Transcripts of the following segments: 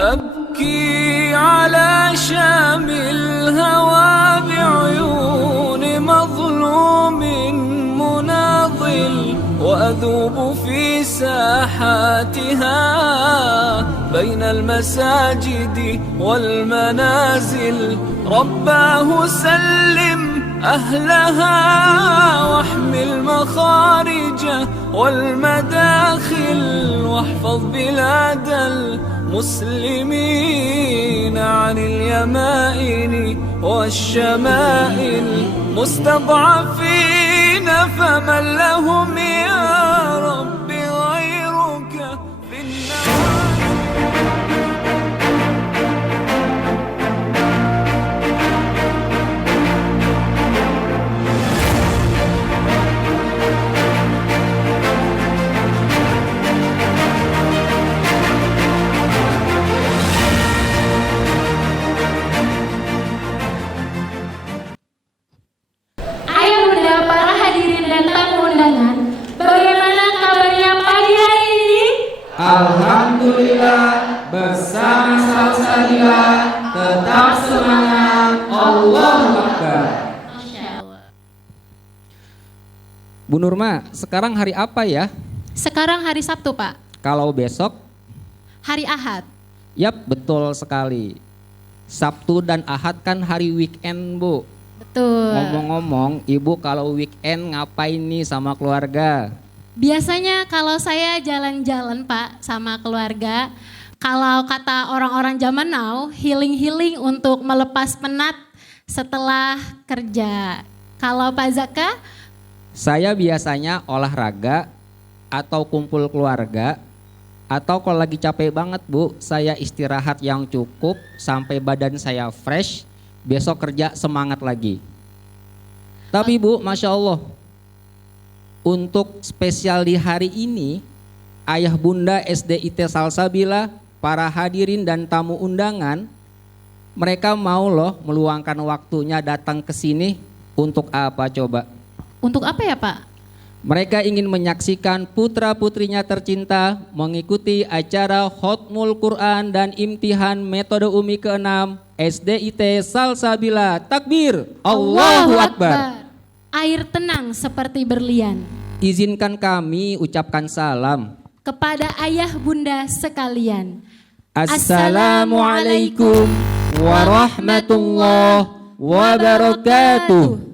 أبكي على شام الهوى بعيون مظلوم مناضل وأذوب في ساحاتها بين المساجد والمنازل رباه سلم أهلها واحمي المخارج والمداخل واحفظ بلاد المسلمين عن اليمائن والشمائل مستضعفين فمن لهم يا رب غيرك في النار. Ayah bunda, para hadirin dan tamu undangan, bagaimana kabarnya pagi hari ini? Alhamdulillah, bersama Salsabila tetap semangat. Allahu Akbar. Masya Allah. Bu Nurma, sekarang hari apa ya? Sekarang hari Sabtu, Pak. Kalau besok? Hari Ahad. Yap, betul sekali. Sabtu dan Ahad kan hari weekend, Bu. Betul. Ngomong-ngomong, Ibu kalau weekend ngapain nih sama keluarga? Biasanya kalau saya jalan-jalan, Pak, sama keluarga, kalau kata orang-orang zaman now, healing-healing untuk melepas penat setelah kerja. Kalau Pak Zaka? Saya biasanya olahraga atau kumpul keluarga, atau kalau lagi capek banget, Bu, saya istirahat yang cukup sampai badan saya fresh, besok kerja semangat lagi. Tapi Bu, Masya Allah, untuk spesial di hari ini, Ayah Bunda SDIT Salsabila, para hadirin dan tamu undangan, mereka mau loh meluangkan waktunya datang ke sini untuk apa coba? Untuk apa ya, Pak? Mereka ingin menyaksikan putra-putrinya tercinta mengikuti acara Khotmul Quran dan imtihan metode Umi ke-6 SDIT Salsabila. Takbir, Allahu Akbar. Air tenang seperti berlian. Izinkan kami ucapkan salam Kepada ayah bunda sekalian. Assalamualaikum warahmatullahi wabarakatuh.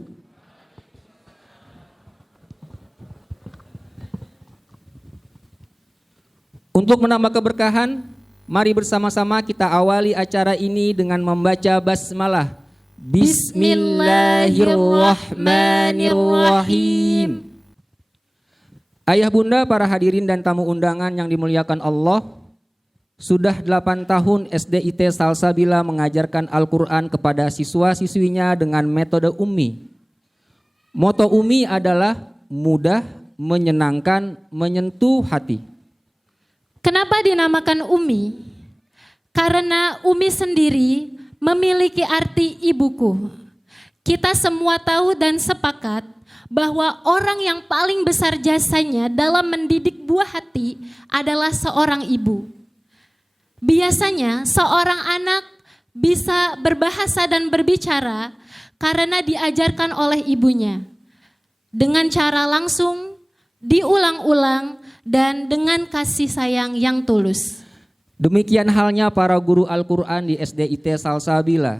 Untuk menambah keberkahan, mari bersama-sama kita awali acara ini dengan membaca basmalah. Bismillahirrahmanirrahim. Ayah bunda, para hadirin dan tamu undangan yang dimuliakan Allah, sudah 8 tahun SDIT Salsabila mengajarkan Al-Quran kepada siswa-siswinya dengan metode Ummi. Moto Ummi adalah mudah, menyenangkan, menyentuh hati. Kenapa dinamakan Umi? Karena Umi sendiri memiliki arti ibuku. Kita semua tahu dan sepakat bahwa orang yang paling besar jasanya dalam mendidik buah hati adalah seorang ibu. Biasanya seorang anak bisa berbahasa dan berbicara karena diajarkan oleh ibunya. Dengan cara langsung, diulang-ulang, dan dengan kasih sayang yang tulus. Demikian halnya para guru Al-Quran di SDIT Salsabila.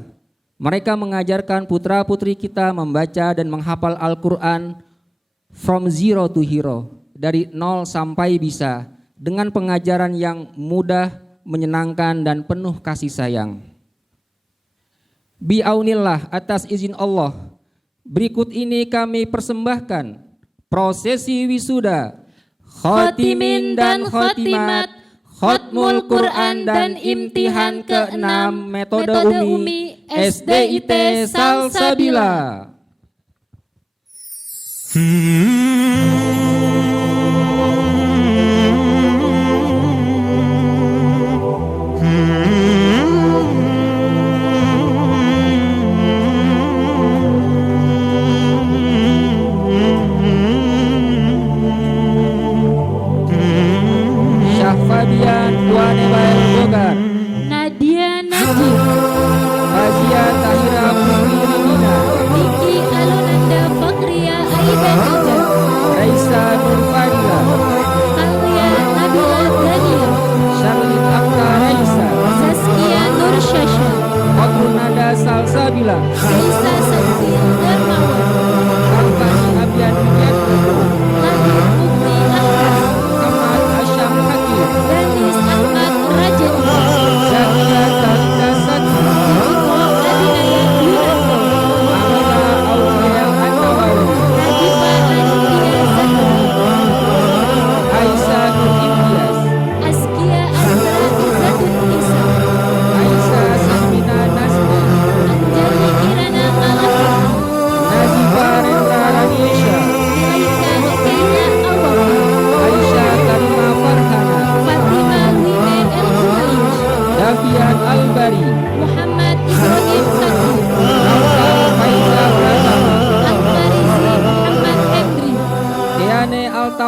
Mereka mengajarkan putra-putri kita membaca dan menghafal Al-Quran from zero to hero, dari nol sampai bisa, dengan pengajaran yang mudah, menyenangkan, dan penuh kasih sayang. Biaunillah, atas izin Allah, berikut ini kami persembahkan prosesi wisuda khotimin dan khotimat Khotmul Quran dan imtihan ke-6 metode Umi SDIT Salsabila.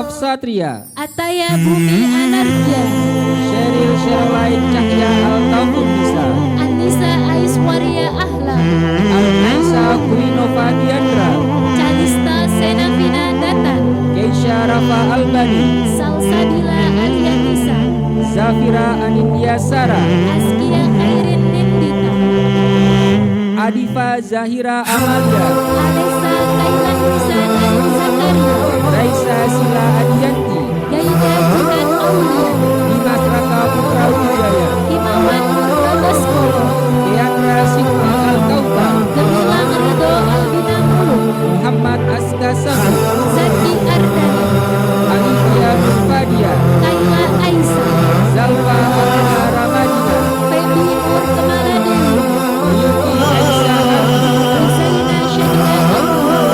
Satria, Ataya Bumi Anarja, Sheryl Sherolain Cahya Al-Taufundisa, Anissa Aiswaria Ahlam, Al-Naisa Kuinova Diandra, Calista Senavina Datan, Keisha Rafa Albani, Salsabila Alianisa, Zafira Anindya Sara, Askia Khairin Nindita, Adifa Zahira Amalia, Alessa Kailan Husan Adi Zakaria, Raisa Sila Adianti, Daida Jihan Aulia, Dimas Raka Putra Wijaya, Himawan Murtabaskoro, Deandra Sikri Al-Kautar, Gemilang Ridho Albina Muluk, Muhammad Aska Sahu, Zaki Ardani, Alifia Nurfadia, Kaila Aisyah, Zalfa Fatima Ramadina, Febi Nur Kemaladewi, Yuki Aisyah Ardi, Husaina Syahida Abdul,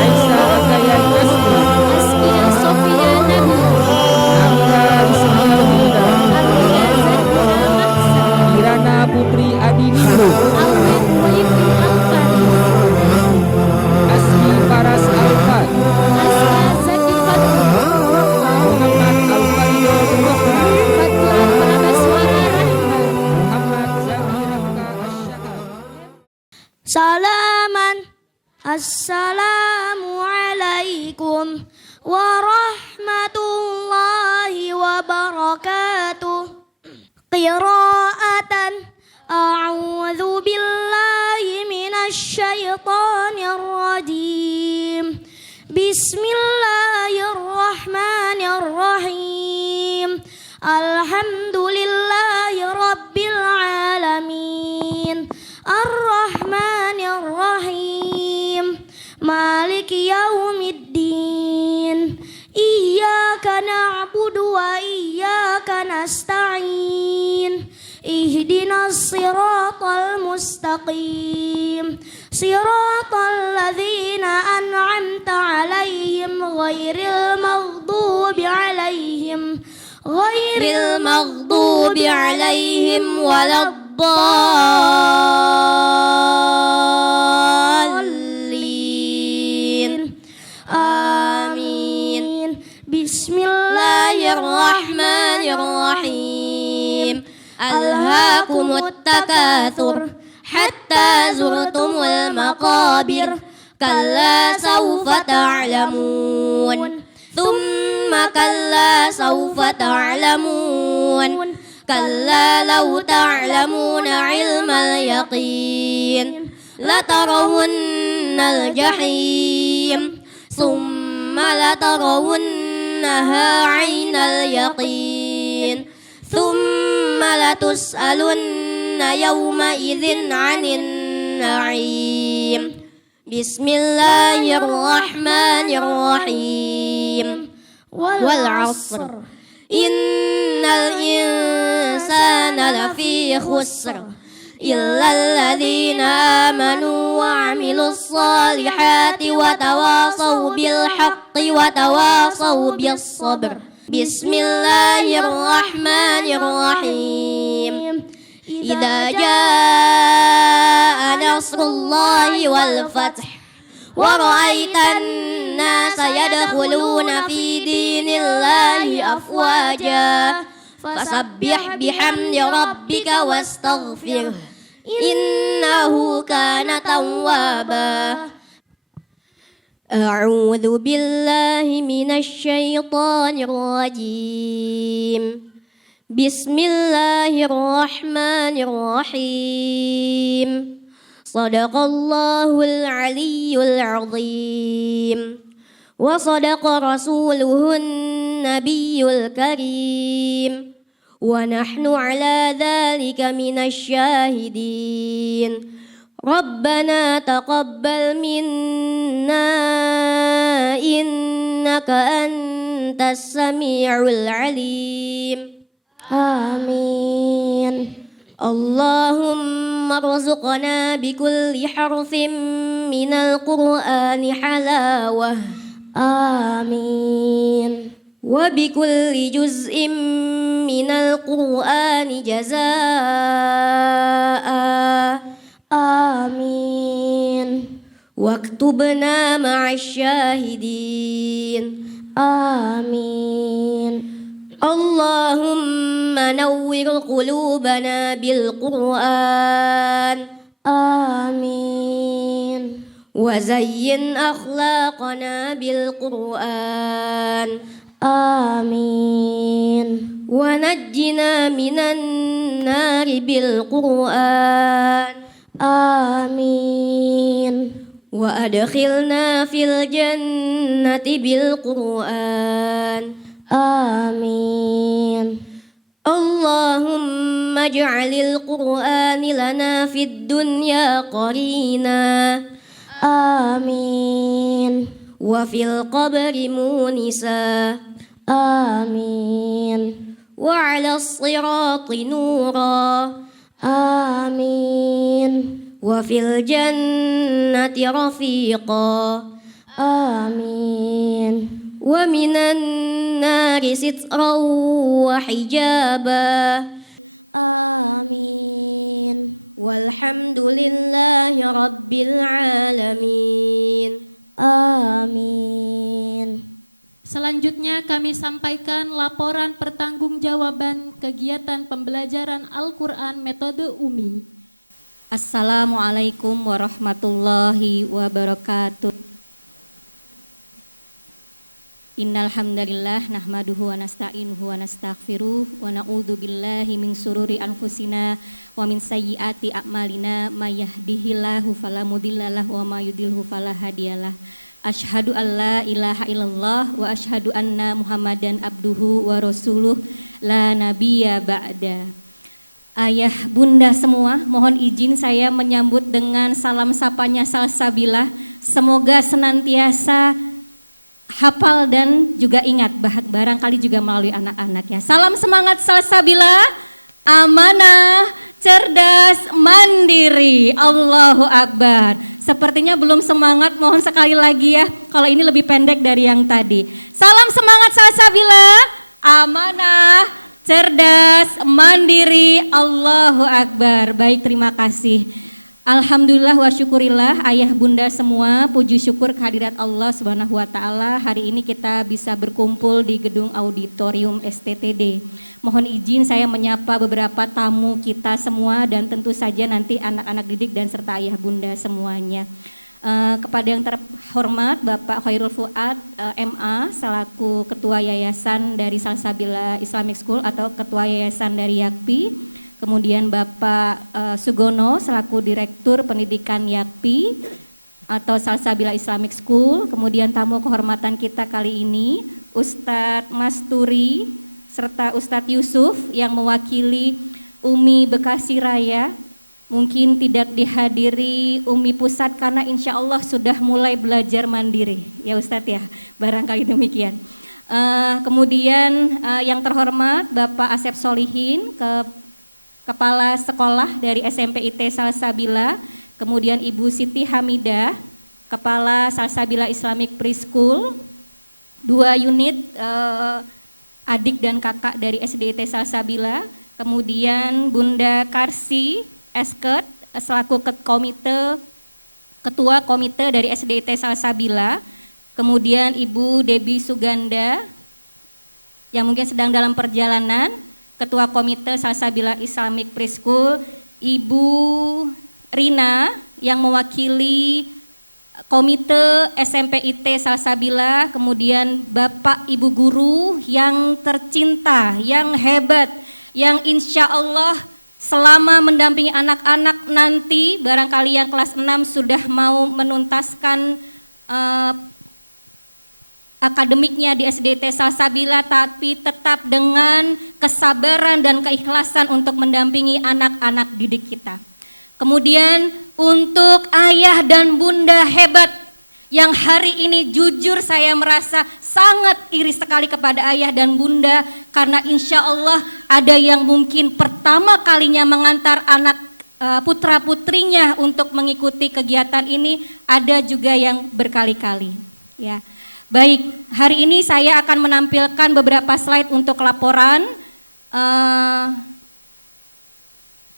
Aisyah Akayan Kasmi, Askia Sofia Nabil, Namra Rizkia Hilda, Arya Zakira Maksa, Irana Putri Adi Ningru, Alwin Waifi Alfaris, Asmi Paras Alfat, Aska Zaki Fatul, Muhammad Al-Farido Rahman, Fatul Prabaswara Rahman, Muhammad Zaki Rafka Asyahab. Salaman. Assalamualaikum warahmatullahi wabarakatuh. Qira'atan. A'udzu billahi minasy syaithanir rajim. Bismillahirrahmanirrahim. Alhamdulillahi rabbil alamin. Ar-Rahmanir-Rahim. Maliki yaumiddin. Iyyaka na'budu wa iyyaka nasta'in. Ihdinas siratal mustaqim. Siratal ladzina an'amta 'alaihim ghairil maghdubi 'alaihim waladdallin. Amin. Bismillahirrahmanirrahim. Alhaakumut takatsur hatta zurtumul maqabir. Kalla sawfa ta'lamun. Thumma kalla sawfa ta'lamun. Kalla law ta'lamuna 'ilmal yaqin latarawunnal jahim. Thumma latarawunnaha 'ainal yaqin. Thumma latus'alunna yawma idzin 'anin na'im. Bismillahirrahmanirrahim. Wal 'asr. Innal insana lafi khusr. Illa alladhina amanu wa 'amilus salihati wa tawasaw bil haqqi wa tawasaw bis sabr. Bismillahirrahmanirrahim. Idza jaa nasrullahi wal fath wa ra'aitan nasa yadkhuluna fi dinillahi afwaja fasabbih bihamdi rabbika wastaghfir innahu kana tawwaba. A'udzu billahi minasy syaithanir rajim. Bismillahirrahmanirrahim. Sadaqallahul aliyyul azim. Wa sadaqa rasuluhun nabiyyul karim. Wa nahnu ala dhalika minasy syahidin. Rabbana taqabbal minna innaka antas sami'ul alim. Amin. Allahumma rzuqna bikulli harfin minal qur'ani halawah. Amin. Wa bikulli juz'in minal qur'ani jazaa'a. Amin. Waktubna ma'asyahidin. آمين اللهم نور قلوبنا بالقرآن آمين وزين أخلاقنا بالقرآن آمين ونجنا من النار بالقرآن آمين وأدخلنا في الجنة بالقرآن آمين اللهم اجعل القرآن لنا في الدنيا قرينا آمين وفي القبر مونسا آمين وعلى الصراط نورا آمين وفي الجنة رفيقا آمين ومن النار سترا وحجابا آمين والحمد لله رب العالمين آمين. Selanjutnya kami sampaikan laporan pertanggungjawaban kegiatan pembelajaran Al-Quran metode UMI. Assalamualaikum warahmatullahi wabarakatuh. Innal hamdalillah nahmaduhu wa nasta'inuhu wa nastaghfiruh wa na'udzu billahi min sururi anfusina wa min sayyiati a'malina may yahdihillahu fala mudhillalah wa may yudhlilhu fala hadiyalah. Asyhadu an la ilaha illallah wa asyhadu anna Muhammadan abduhu wa rasuluh la nabiyya ba'da. Ayah bunda semua, mohon izin saya menyambut dengan salam sapanya Salsabilah. Semoga senantiasa hafal dan juga ingat, barangkali juga melalui anak-anak ya. Salam semangat Salsabilah, amanah, cerdas, mandiri. Allahu Akbar. Sepertinya belum semangat, mohon sekali lagi ya. Kalau ini lebih pendek dari yang tadi. Salam semangat Salsabilah, amanah, cerdas, mandiri. Allahu Akbar. Baik, terima kasih. Alhamdulillah wa syukurillah ayah bunda semua, puji syukur kehadirat Allah Subhanahu wa taala. Hari ini kita bisa berkumpul di gedung auditorium STTD. Mohon izin saya menyapa beberapa tamu kita semua dan tentu saja nanti anak-anak didik dan serta ayah bunda semuanya. Kepada yang terhormat Bapak Khairul Fuad MA selaku Ketua Yayasan dari Salsabilah Islamic School atau Ketua Yayasan dari YAKPI. Kemudian Bapak Sugono selaku Direktur Pendidikan YAKPI atau Salsabilah Islamic School. Kemudian tamu kehormatan kita kali ini Ustadz Masturi serta Ustadz Yusuf yang mewakili UMI Bekasi Raya. Mungkin tidak dihadiri UMI Pusat karena insya Allah sudah mulai belajar mandiri ya Ustadz ya, barangkali demikian. Kemudian yang terhormat Bapak Asep Solihin, Kepala Sekolah dari SMP IT Salsabilah, kemudian Ibu Siti Hamidah, Kepala Salsabilah Islamic Preschool, 2 unit adik dan kakak dari SDIT Salsabilah, kemudian Bunda Karsi Esket selaku Ketua Komite dari SDIT Salsabilah, kemudian Ibu Debi Suganda yang mungkin sedang dalam perjalanan, Ketua Komite Salsabilah Islamic Preschool, Ibu Rina yang mewakili Komite SMP IT Salsabilah, kemudian Bapak Ibu Guru yang tercinta, yang hebat, yang insya Allah selama mendampingi anak-anak nanti barangkali yang kelas 6 sudah mau menuntaskan akademiknya di SDT Salsabilah, tapi tetap dengan kesabaran dan keikhlasan untuk mendampingi anak-anak didik kita. Kemudian untuk ayah dan bunda hebat yang hari ini jujur saya merasa sangat iri sekali kepada ayah dan bunda karena insya Allah ada yang mungkin pertama kalinya mengantar anak putra putrinya untuk mengikuti kegiatan ini, ada juga yang berkali-kali ya. Baik, hari ini saya akan menampilkan beberapa slide untuk laporan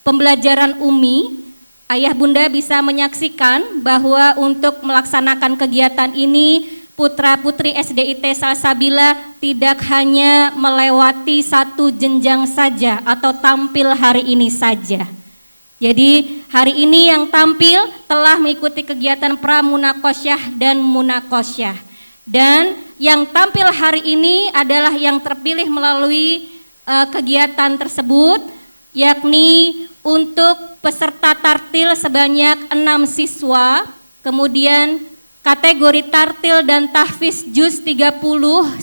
pembelajaran UMI. Ayah bunda bisa menyaksikan bahwa untuk melaksanakan kegiatan ini putra-putri SDIT Salsabila tidak hanya melewati satu jenjang saja atau tampil hari ini saja. Jadi hari ini yang tampil telah mengikuti kegiatan pramunakosyah dan munakosyah. Dan yang tampil hari ini adalah yang terpilih melalui kegiatan tersebut, yakni untuk peserta tartil sebanyak 6 siswa, kemudian kategori tartil dan tahfiz juz 30 10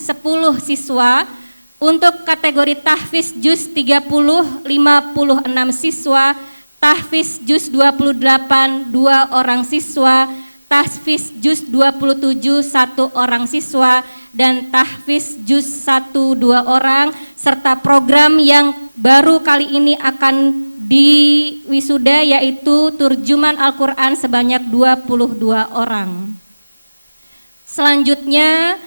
siswa, untuk kategori tahfiz juz 30 56 siswa, tahfiz juz 28 2 orang siswa, tahfiz juz 27 1 orang siswa, dan tahfiz juz 1 2 orang, serta program yang baru kali ini akan diwisuda yaitu turjuman Al-Quran sebanyak 22 orang. Selanjutnya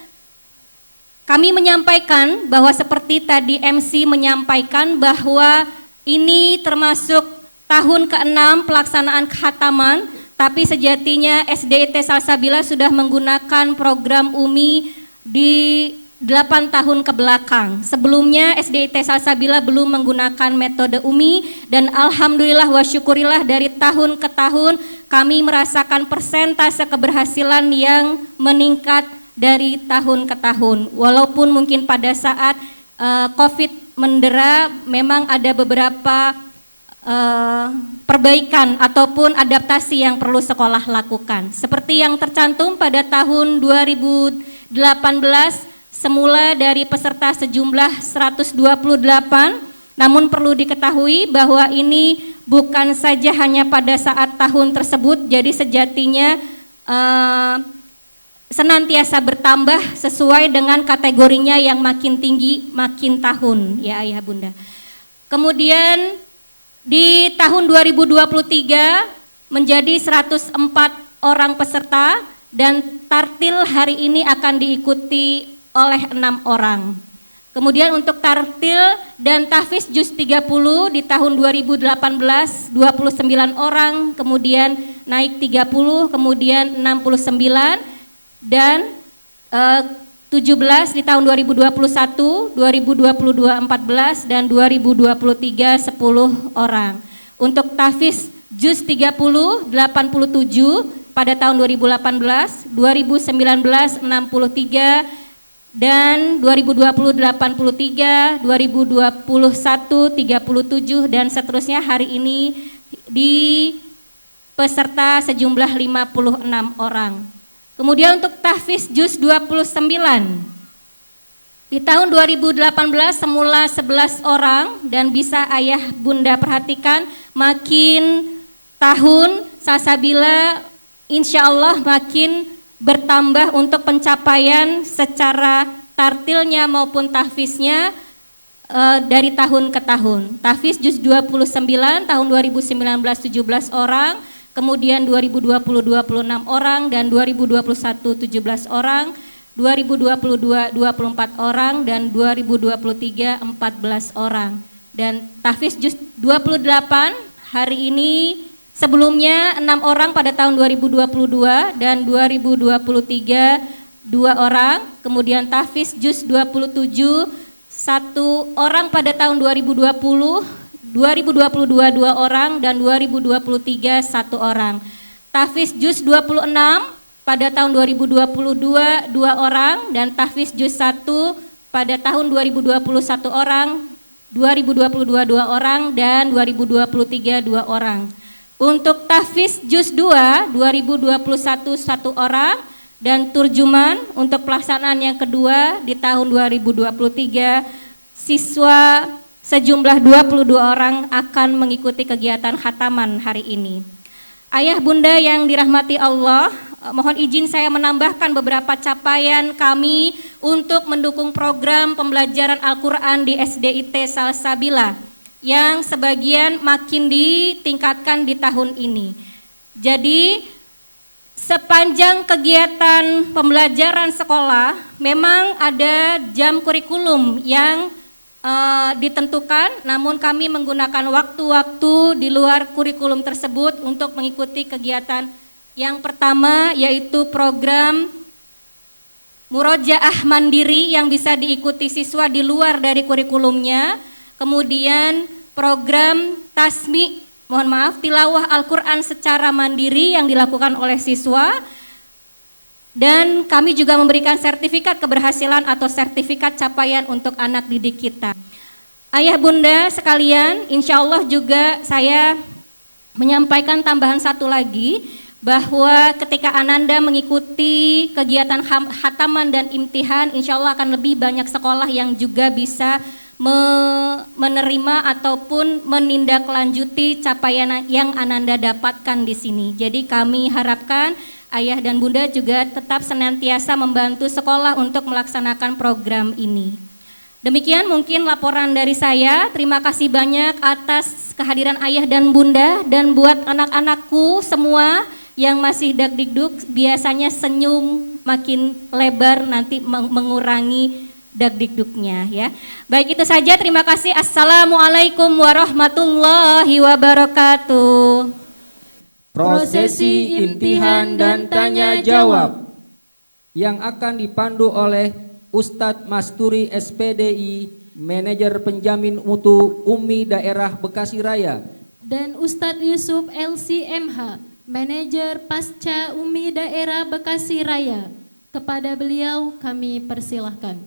kami menyampaikan bahwa seperti tadi MC menyampaikan bahwa ini termasuk tahun ke-6 pelaksanaan khataman, tapi sejatinya SDIT Salsabila sudah menggunakan program UMI di 8 tahun ke belakang. Sebelumnya SDIT Salsabila belum menggunakan metode UMI, dan alhamdulillah wa syukurillah dari tahun ke tahun kami merasakan persentase keberhasilan yang meningkat dari tahun ke tahun. Walaupun mungkin pada saat COVID mendera memang ada beberapa perbaikan ataupun adaptasi yang perlu sekolah lakukan. Seperti yang tercantum pada tahun 2018, semula dari peserta sejumlah 128, namun perlu diketahui bahwa ini bukan saja hanya pada saat tahun tersebut, jadi sejatinya senantiasa bertambah sesuai dengan kategorinya yang makin tinggi makin tahun, ya ayah bunda. Kemudian di tahun 2023 menjadi 104 orang peserta, dan tartil hari ini akan diikuti oleh 6 orang. Kemudian untuk tartil dan tahfiz juz 30 di tahun 2018 29 orang, kemudian naik 30, kemudian 69, dan 17 di tahun 2021, 2022 14, dan 2023 10 orang. Untuk tahfiz juz 30 87 pada tahun 2018, 2019 63, dan 2020 83, 2021 37, dan seterusnya hari ini di peserta sejumlah 56 orang. Kemudian untuk tahfiz juz 29 di tahun 2018 semula 11 orang, dan bisa ayah bunda perhatikan makin tahun Salsabila insya Allah makin bertambah untuk pencapaian secara tartilnya maupun tahfiznya dari tahun ke tahun. Tahfiz juz 29 tahun 2019 17 orang, kemudian 2020 26 orang, dan 2021 17 orang, 2022 24 orang, dan 2023 14 orang. Dan tahfiz juz 28 hari ini sebelumnya 6 orang pada tahun 2022 dan 2023 2 orang, kemudian tahfiz juz 27 1 orang pada tahun 2020, 2022 2 orang, dan 2023 1 orang. Tahfiz juz 26 pada tahun 2022 2 orang, dan tahfiz juz 1 pada tahun 2020 1 orang, 2022 2 orang, dan 2023 2 orang. Untuk tahfiz juz 2 2021 1 orang, dan turjuman untuk pelaksanaan yang kedua di tahun 2023 siswa sejumlah 22 orang akan mengikuti kegiatan khataman hari ini. Ayah bunda yang dirahmati Allah, mohon izin saya menambahkan beberapa capaian kami untuk mendukung program pembelajaran Al-Quran di SDIT Salsabila yang sebagian makin ditingkatkan di tahun ini. Jadi sepanjang kegiatan pembelajaran sekolah memang ada jam kurikulum yang ditentukan, namun kami menggunakan waktu-waktu di luar kurikulum tersebut untuk mengikuti kegiatan yang pertama, yaitu program murojaah mandiri yang bisa diikuti siswa di luar dari kurikulumnya, kemudian program tasmi, tilawah Al-Quran secara mandiri yang dilakukan oleh siswa, dan kami juga memberikan sertifikat keberhasilan atau sertifikat capaian untuk anak didik kita. Ayah bunda sekalian, insya Allah juga saya menyampaikan tambahan satu lagi, bahwa ketika Ananda mengikuti kegiatan khataman dan imtihan, insya Allah akan lebih banyak sekolah yang juga bisa menerima ataupun menindaklanjuti capaian yang Ananda dapatkan di sini. Jadi kami harapkan ayah dan bunda juga tetap senantiasa membantu sekolah untuk melaksanakan program ini. Demikian mungkin laporan dari saya. Terima kasih banyak atas kehadiran ayah dan bunda, dan buat anak-anakku semua yang masih dagdikduk, biasanya senyum makin lebar nanti mengurangi dagdikduknya ya. Baik, itu saja, terima kasih. Assalamualaikum warahmatullahi wabarakatuh. Prosesi imtihan dan tanya jawab yang akan dipandu oleh Ustadz Masturi SPDI, Manajer Penjamin Mutu UMI Daerah Bekasi Raya, dan Ustadz Yusuf LCMH, Manajer Pasca UMI Daerah Bekasi Raya. Kepada beliau kami persilahkan.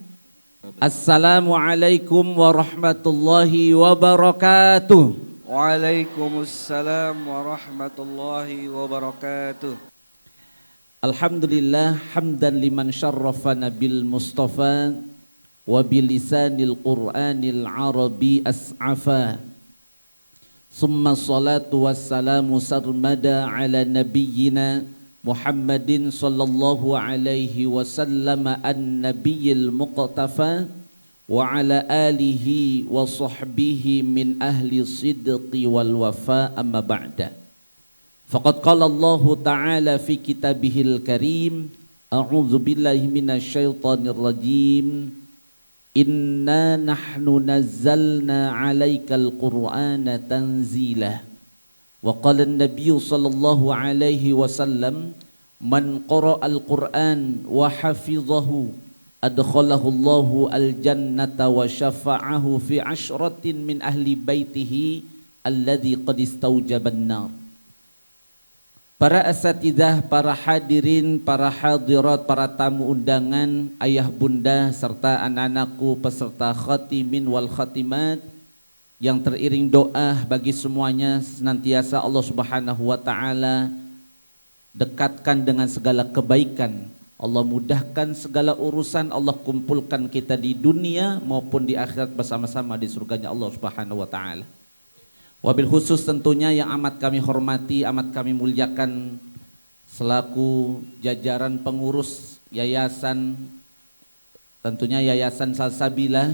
Assalamualaikum warahmatullahi wabarakatuh. Waalaikumsalam warahmatullahi wabarakatuh. Alhamdulillah hamdan liman syarrafana bil mustafa wa bilisanil qur'anil arabi as'afa. Summa salatu wassalamu sarmada ala nabiyyina Muhammadin sallallahu alaihi wasallam an-nabiyil muqtafa wa ala alihi wa sahbihi min ahli sidqi wal wafa, amma ba'da. Faqad qala Allah ta'ala fi kitabihil karim, a'udzu billahi minasy syaithanir rajim, inna nahnu nazzalna 'alaikal qur'ana tanzila. Wa qala an-nabiy sallallahu alaihi wasallam, man qara'al qur'an wa hafizahu adkhalahu Allahu al-jannata wa syafa'ahu fi 'ashratin min ahli baitihi alladhi qad istaujaban nar. Para asatidzah, para hadirin, para hadirat, para tamu undangan, ayah bunda serta anak-anakku peserta khatimin wal khatimat, yang teriring doa bagi semuanya senantiasa Allah Subhanahu wa taala dekatkan dengan segala kebaikan. Allah mudahkan segala urusan, Allah kumpulkan kita di dunia maupun di akhirat bersama-sama di surganya Allah Subhanahu wa taala. Wabil khusus tentunya yang amat kami hormati, amat kami muliakan selaku jajaran pengurus yayasan, tentunya Yayasan Salsabila,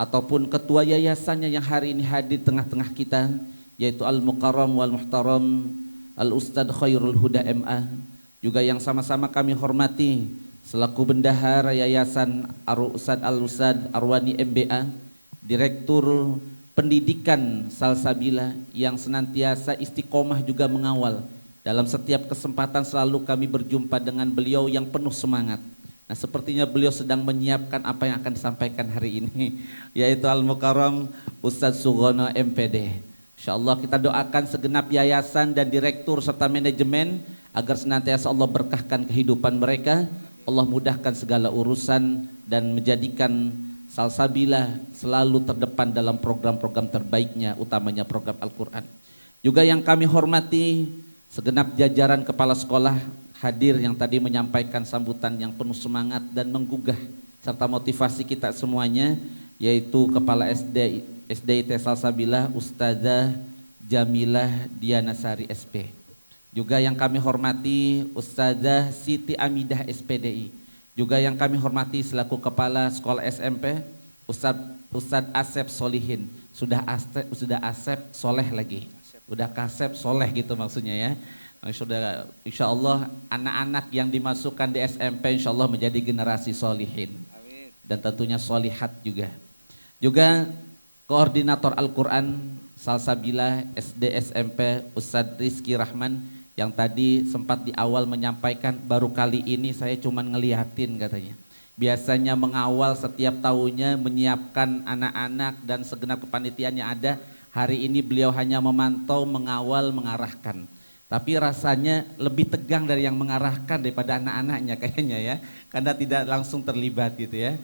ataupun ketua yayasannya yang hari ini hadir tengah-tengah kita, yaitu Al-Mukarram wal Muhtaram Al-Ustadz Khairul Huda MA. Juga yang sama-sama kami hormati selaku bendahara Yayasan Ustadz Al-Ustadz Arwani MBA, Direktur Pendidikan Salsabila yang senantiasa istiqomah juga mengawal. Dalam setiap kesempatan selalu kami berjumpa dengan beliau yang penuh semangat. Nah, sepertinya beliau sedang menyiapkan apa yang akan disampaikan hari ini, yaitu Al-Mukarram Ustadz Sugono MPD. InsyaAllah kita doakan segenap yayasan dan direktur serta manajemen agar senantiasa Allah berkahkan kehidupan mereka, Allah mudahkan segala urusan dan menjadikan Salsabila selalu terdepan dalam program-program terbaiknya, utamanya program Al-Quran. Juga yang kami hormati segenap jajaran kepala sekolah hadir yang tadi menyampaikan sambutan yang penuh semangat dan menggugah serta motivasi kita semuanya, yaitu Kepala SDIT Salsabila Ustazah Jamilah Dianasari SP. Juga yang kami hormati Ustazah Siti Amidah SPDI. Juga yang kami hormati selaku Kepala Sekolah SMP Ustadz Asep Solihin. Sudah Asep Soleh lagi, udah Kasep Soleh gitu maksudnya ya. Sudah, insya Allah anak-anak yang dimasukkan di SMP insya Allah menjadi generasi solihin. Amin. Dan tentunya solihat juga. Juga Koordinator Al-Quran Salsabila SD SMP Ustadz Rizky Rahman yang tadi sempat di awal menyampaikan baru kali ini saya cuma ngeliatin katanya. biasanya mengawal setiap tahunnya, menyiapkan anak-anak dan segenap kepanitiaan yang ada. Hari ini beliau hanya memantau, mengawal, mengarahkan. Tapi rasanya lebih tegang dari yang mengarahkan daripada anak-anaknya kayaknya ya, karena tidak langsung terlibat gitu ya.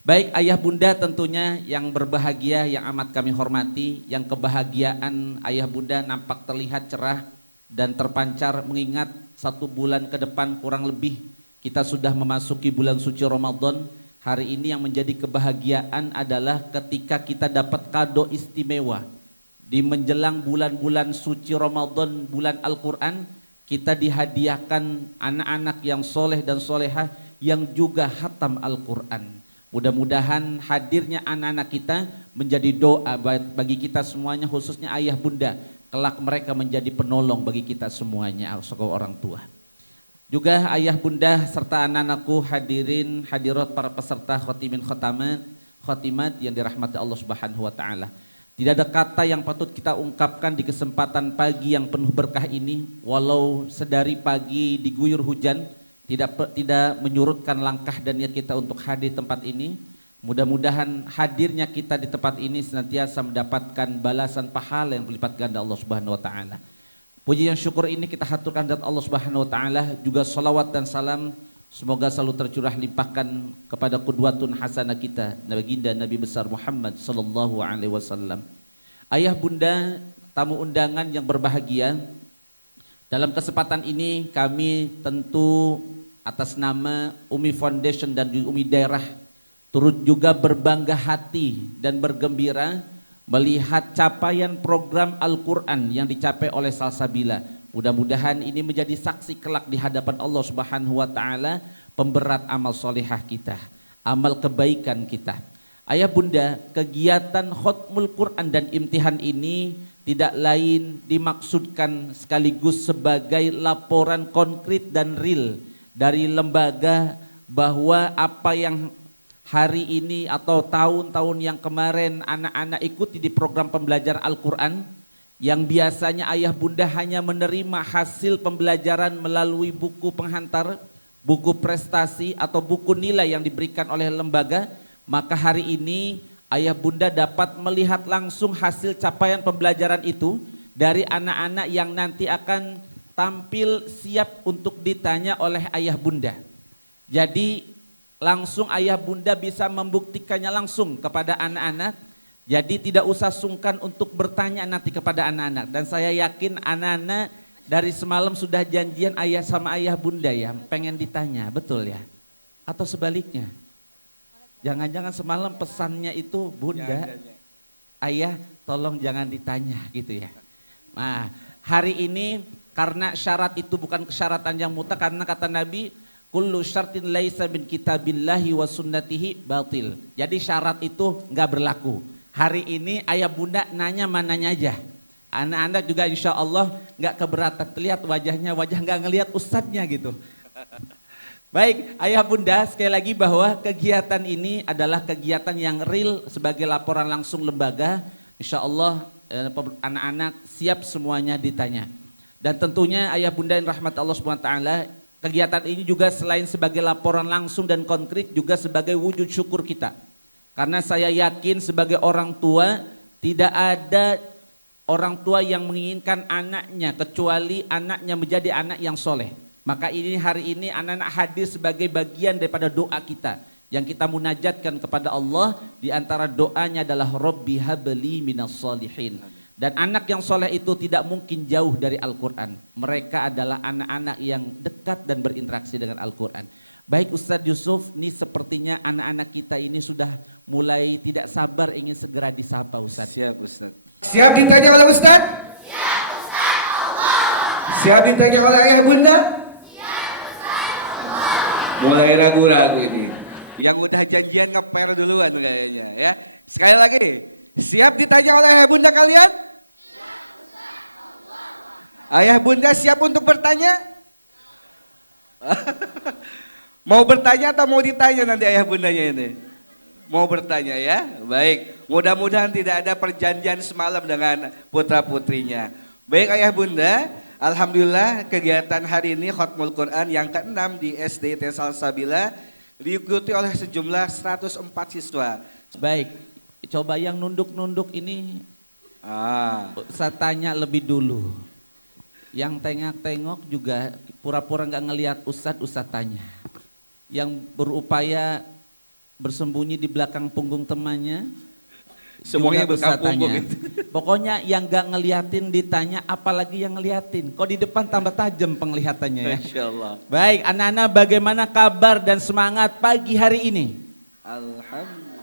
Baik ayah bunda tentunya yang berbahagia, yang amat kami hormati, yang kebahagiaan ayah bunda nampak terlihat cerah dan terpancar mengingat 1 bulan ke depan kurang lebih kita sudah memasuki bulan suci Ramadan. Hari ini yang menjadi kebahagiaan adalah ketika kita dapat kado istimewa. Di menjelang bulan-bulan suci Ramadan, bulan Al-Quran, kita dihadiahkan anak-anak yang soleh dan solehah yang juga hatam Al-Quran. Mudah-mudahan hadirnya anak-anak kita menjadi doa bagi kita semuanya, khususnya ayah bunda. Kelak mereka menjadi penolong bagi kita semuanya, sebagai orang tua. Juga ayah bunda serta anak-anakku hadirin hadirat para peserta khotimin khotimat yang dirahmati Allah Subhanahu wa taala. Tidak ada kata yang patut kita ungkapkan di kesempatan pagi yang penuh berkah ini, walau sedari pagi diguyur hujan, tidak menyurutkan langkah dan niat kita untuk hadir di tempat ini. Mudah-mudahan hadirnya kita di tempat ini senantiasa mendapatkan balasan pahala yang berlipat ganda Allah Subhanahu wa taala. Puji dan syukur ini kita haturkan kepada Allah Subhanahu wa taala, juga salawat dan salam semoga selalu tercurah limpahkan kepada qudwatun hasanah kita, baginda Nabi besar Muhammad sallallahu alaihi wasallam. Ayah bunda, tamu undangan yang berbahagia, dalam kesempatan ini kami tentu atas nama Umi Foundation dan Umi Daerah turut juga berbangga hati dan bergembira melihat capaian program Al-Quran yang dicapai oleh Salsabila. Mudah-mudahan ini menjadi saksi kelak di hadapan Allah Subhanahu wa taala, pemberat amal solehah kita, amal kebaikan kita. Ayah bunda, kegiatan Khatmul Quran dan imtihan ini tidak lain dimaksudkan sekaligus sebagai laporan konkret dan real dari lembaga bahwa apa yang hari ini atau tahun-tahun yang kemarin anak-anak ikuti di program pembelajaran Al-Quran, yang biasanya ayah bunda hanya menerima hasil pembelajaran melalui buku penghantar, buku prestasi atau buku nilai yang diberikan oleh lembaga, maka hari ini ayah bunda dapat melihat langsung hasil capaian pembelajaran itu dari anak-anak yang nanti akan tampil siap untuk ditanya oleh ayah bunda. Jadi langsung ayah bunda bisa membuktikannya langsung kepada anak-anak. Jadi tidak usah sungkan untuk bertanya nanti kepada anak-anak. Dan saya yakin anak-anak dari semalam sudah janjian ayah sama ayah bunda ya, pengen ditanya, betul ya? Atau sebaliknya? Jangan-jangan semalam pesannya itu bunda, ayah tolong jangan ditanya gitu ya. Nah hari ini karena syarat itu bukan kesyaratan yang mutlak, karena kata Nabi, kullu syartin laisa min kitabillahi wa sunnatihi batil. Jadi syarat itu enggak berlaku. Hari ini ayah bunda nanya mananya aja. Anak-anak juga insya Allah enggak keberatan. Lihat wajahnya, wajah enggak ngelihat ustadznya gitu. Baik ayah bunda, sekali lagi bahwa kegiatan ini adalah kegiatan yang real sebagai laporan langsung lembaga. Insya Allah anak-anak siap semuanya ditanya. Dan tentunya ayah bunda yang rahmat Allah SWT, kegiatan ini juga selain sebagai laporan langsung dan konkret juga sebagai wujud syukur kita. Karena saya yakin sebagai orang tua tidak ada orang tua yang menginginkan anaknya kecuali anaknya menjadi anak yang soleh. Maka ini hari ini anak-anak hadir sebagai bagian daripada doa kita yang kita munajatkan kepada Allah. Di antara doanya adalah Rabbi habli minas solihin. Dan anak yang soleh itu tidak mungkin jauh dari Al-Quran. Mereka adalah anak-anak yang dekat dan berinteraksi dengan Al-Quran. Baik Ustadz Yusuf, ini sepertinya anak-anak kita ini sudah mulai tidak sabar ingin segera disapa Ustadz. Siap Ustadz. Siap ditanya oleh Ustadz? Siap Ustadz. Allah. Siap ditanya oleh ayah bunda? Siap Ustadz. Allah. Mulai ragu-ragu ini. Yang udah janjian ngeper duluan kayaknya ya. Sekali lagi, siap ditanya oleh ayah bunda kalian? Siap Ustadz. Allah. Ayah bunda siap untuk bertanya? Mau bertanya atau mau ditanya nanti ayah bundanya ini? Mau bertanya ya? Baik, mudah-mudahan tidak ada perjanjian semalam dengan putra-putrinya. Baik ayah bunda, alhamdulillah kegiatan hari ini Khatmul Quran yang ke-6 di SD Salsabila diikuti oleh sejumlah 104 siswa. Baik, coba yang nunduk-nunduk ini saya tanya lebih dulu. Yang tengok-tengok juga pura-pura nggak ngelihat Ustadz tanya. Yang berupaya bersembunyi di belakang punggung temannya, Semuanya juga Ustadz berkampung tanya. gitu. Pokoknya yang nggak ngeliatin ditanya, apalagi yang ngeliatin. Kok di depan tambah tajam penglihatannya ya. Insya Allah. Baik, anak-anak bagaimana kabar dan semangat pagi hari ini? Alhamdulillah.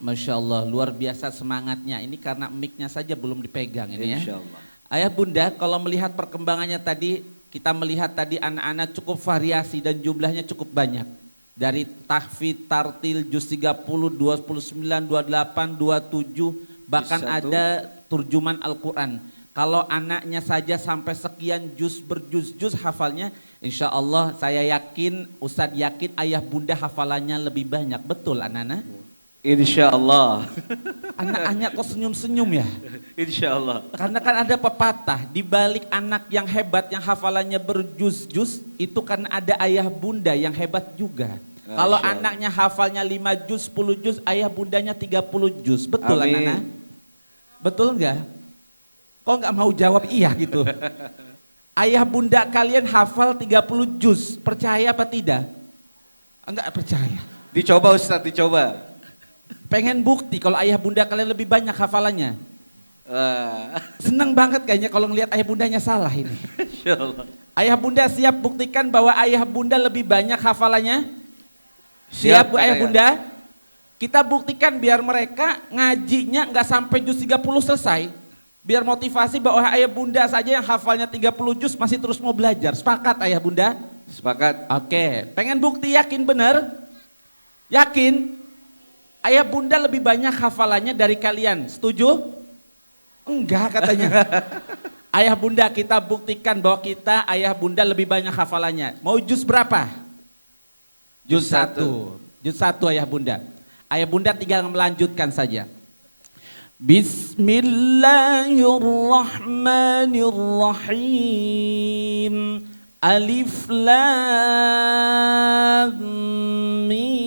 Masya Allah, luar biasa semangatnya. Ini karena mic-nya saja belum dipegang ini ya. Insya Allah. Ayah bunda, kalau melihat perkembangannya tadi, kita melihat tadi anak-anak cukup variasi dan jumlahnya cukup banyak. Dari tahfidz, tartil, juz 30, 29, 28, 27, bahkan Juz 1. ada turjuman Al-Quran. Kalau anaknya saja sampai sekian juz berjuz-juz hafalnya, insya Allah saya yakin, Ustadz yakin ayah bunda hafalannya lebih banyak. Betul anak-anak? Insya Allah. Anak-anak kok senyum-senyum ya? Insya Allah. Karena kan ada pepatah, di balik anak yang hebat yang hafalannya berjuz-juz, itu kan ada ayah bunda yang hebat juga. Kalau Masya Allah. anaknya hafalnya 5 juz, 10 juz, ayah bundanya 30 juz. Betul Amin. anak-anak? Betul enggak? Kok enggak mau jawab iya gitu? Ayah bunda kalian hafal 30 juz, percaya apa tidak? Enggak percaya. Dicoba Ustadz, dicoba. Pengen bukti kalau ayah bunda kalian lebih banyak hafalannya. Senang banget kayaknya kalau ngelihat ayah bundanya salah ini. Insya Allah. Ayah bunda siap buktikan bahwa ayah bunda lebih banyak hafalannya? Siap Bu ayah Kak, bunda? Kita buktikan biar mereka ngajinya nggak sampai juz 30 selesai. Biar motivasi bahwa ayah bunda saja yang hafalnya 30 juz masih terus mau belajar. Sepakat ayah bunda? Sepakat. Oke, pengen bukti yakin bener? Yakin? Ayah bunda lebih banyak hafalannya dari kalian, setuju? Enggak katanya. Ayah bunda kita buktikan bahwa kita ayah bunda lebih banyak hafalannya. Mau juz berapa? Juz 1. Juz 1 ayah bunda. Ayah bunda tinggal melanjutkan saja. Bismillahirrahmanirrahim. Alif lam mim.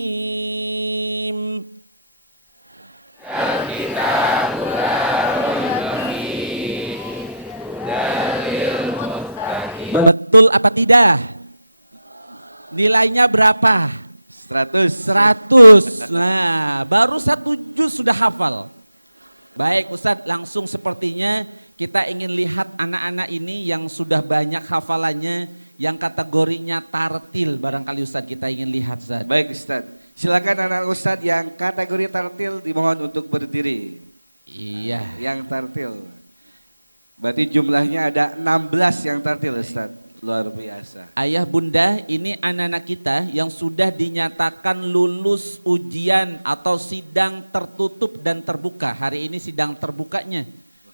Betul apa tidak? Nilainya berapa? 100. 100. Nah, baru 1 juz sudah hafal. Baik Ustadz, langsung sepertinya kita ingin lihat anak-anak ini yang sudah banyak hafalannya, yang kategorinya tartil. Barangkali Ustadz kita ingin lihat Ustadz. Baik Ustadz. Silakan anak Ustadz yang kategori tartil dimohon untuk berdiri. Iya. Yang tartil. Berarti jumlahnya ada 16 yang tartil Ustadz. Luar biasa. Ayah bunda, ini anak-anak kita yang sudah dinyatakan lulus ujian atau sidang tertutup dan terbuka. Hari ini sidang terbukanya.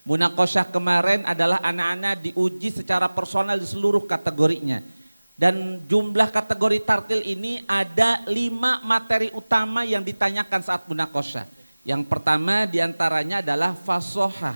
Munakosyah kemarin adalah anak-anak diuji secara personal di seluruh kategorinya. Dan jumlah kategori tartil ini ada 5 materi utama yang ditanyakan saat munakosyah. Yang pertama diantaranya adalah fasohah,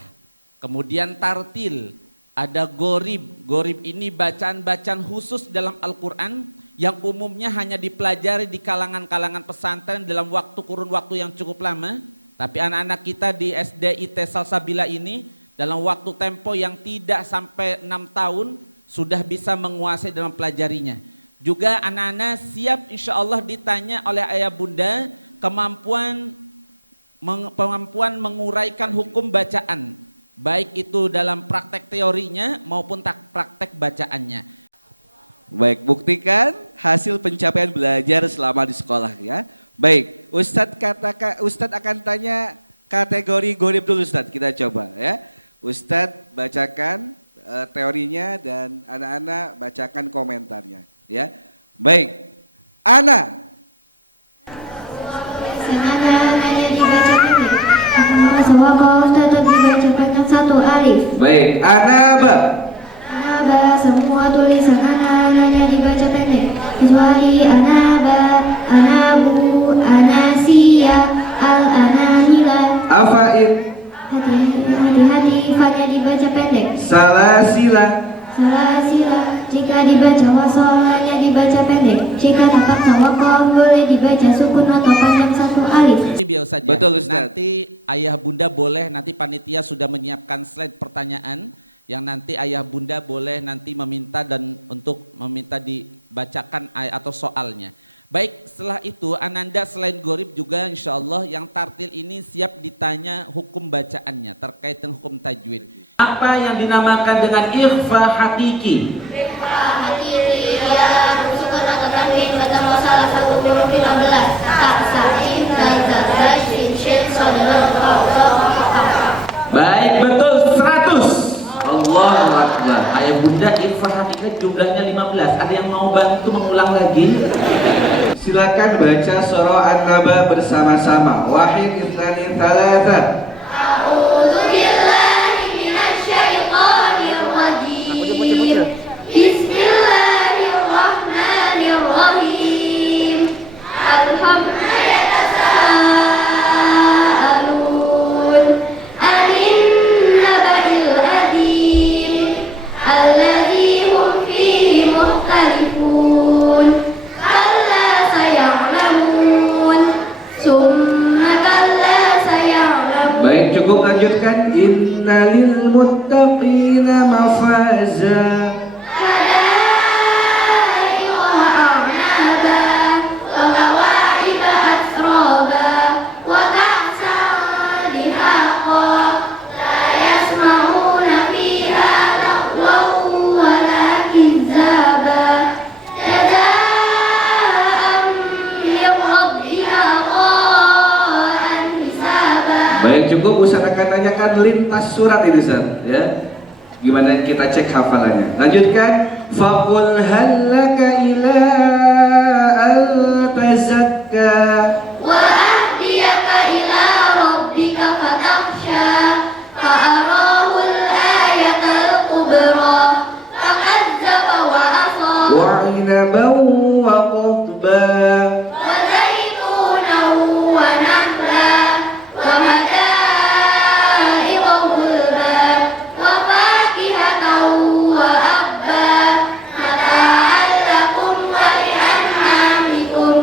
kemudian tartil. Ada gorib. Gorib ini bacaan-bacaan khusus dalam Al-Quran yang umumnya hanya dipelajari di kalangan-kalangan pesantren dalam kurun waktu yang cukup lama. Tapi anak-anak kita di SDIT Salsabila ini dalam waktu tempo yang tidak sampai 6 tahun sudah bisa menguasai dalam pelajarinya. Juga anak-anak siap insya Allah ditanya oleh ayah bunda kemampuan menguraikan hukum bacaan. Baik itu dalam praktek teorinya maupun praktek bacaannya. Baik, buktikan hasil pencapaian belajar selama di sekolah ya. Baik, Ustadz akan tanya kategori gorib dulu Ustadz, kita coba ya. Ustadz bacakan teorinya dan anak-anak bacakan komentarnya ya. Baik, Ana. Hanya dibaca pendek. Sewakaf tetap dibaca panjang 1 alif. Baik, Anaba. Anaba, semua tulisan hanya dibaca pendek. Kecuali Anaba, Anabu, Anasia, Al-Anahila. Afain. Hati-hati, hanya dibaca pendek. Salasila. Salasila jika dibaca wasolanya dibaca pendek. Jika tapak sawakaf boleh dibaca sukun atau panjang satu alif. Biar saja. Betul, Ustaz. Nanti ayah bunda boleh, nanti panitia sudah menyiapkan slide pertanyaan yang nanti ayah bunda boleh nanti meminta dan untuk meminta dibacakan atau soalnya. Baik, setelah itu Ananda selain Gorib juga insya Allah yang tartil ini siap ditanya hukum bacaannya terkait dengan hukum tajwid. Apa yang dinamakan dengan ikhfa hakiki? Ikhfa hakiki ialah sukun atau tanwin bertemu salah satu huruf 15. Tak, sa, in, dal, za, zai, shin, shin, sod, lam, qaaf, qaaf, qaaf. Baik, betul 100. Allahu Akbar. Ayah bunda ikhfa hakiki jumlahnya 15. Ada yang mau bantu mengulang lagi? Silakan baca surah An-Naba bersama-sama. Wahid, ithnani, thalatha. A'udzu billahi minasy syaithanir rajim. Bismillahirrahmanirrahim. Alhamdulillah. Anin naba'il adim alladzi hum fihi mukhtalifun. Kalla saya'lamun. Summa kalla saya'lamun. Baik, cukup lanjutkan. Innalil muttaqina mafaza. حدائق وأعنابا وكواعب أترابا وكأسا دهاقا لا يسمعون فيها لغوا ولا كذابا جزاء من ربك عطاء حسابا. Baik, cukup. Ustaz akan tanyakan lintas surat ini, Ustaz, ya. Gimana kita cek hafalannya. Lanjutkan. Faqul hallaka ila an tazakka. وأهديك إلى ربك فتخشى فأراه الآية الكبرى فكذب وعصى وعنبا وقضبا. وزيتونا ونخلا وحدائق غلبا وفاكهة وأبا متاعا لكم ولأنعامكم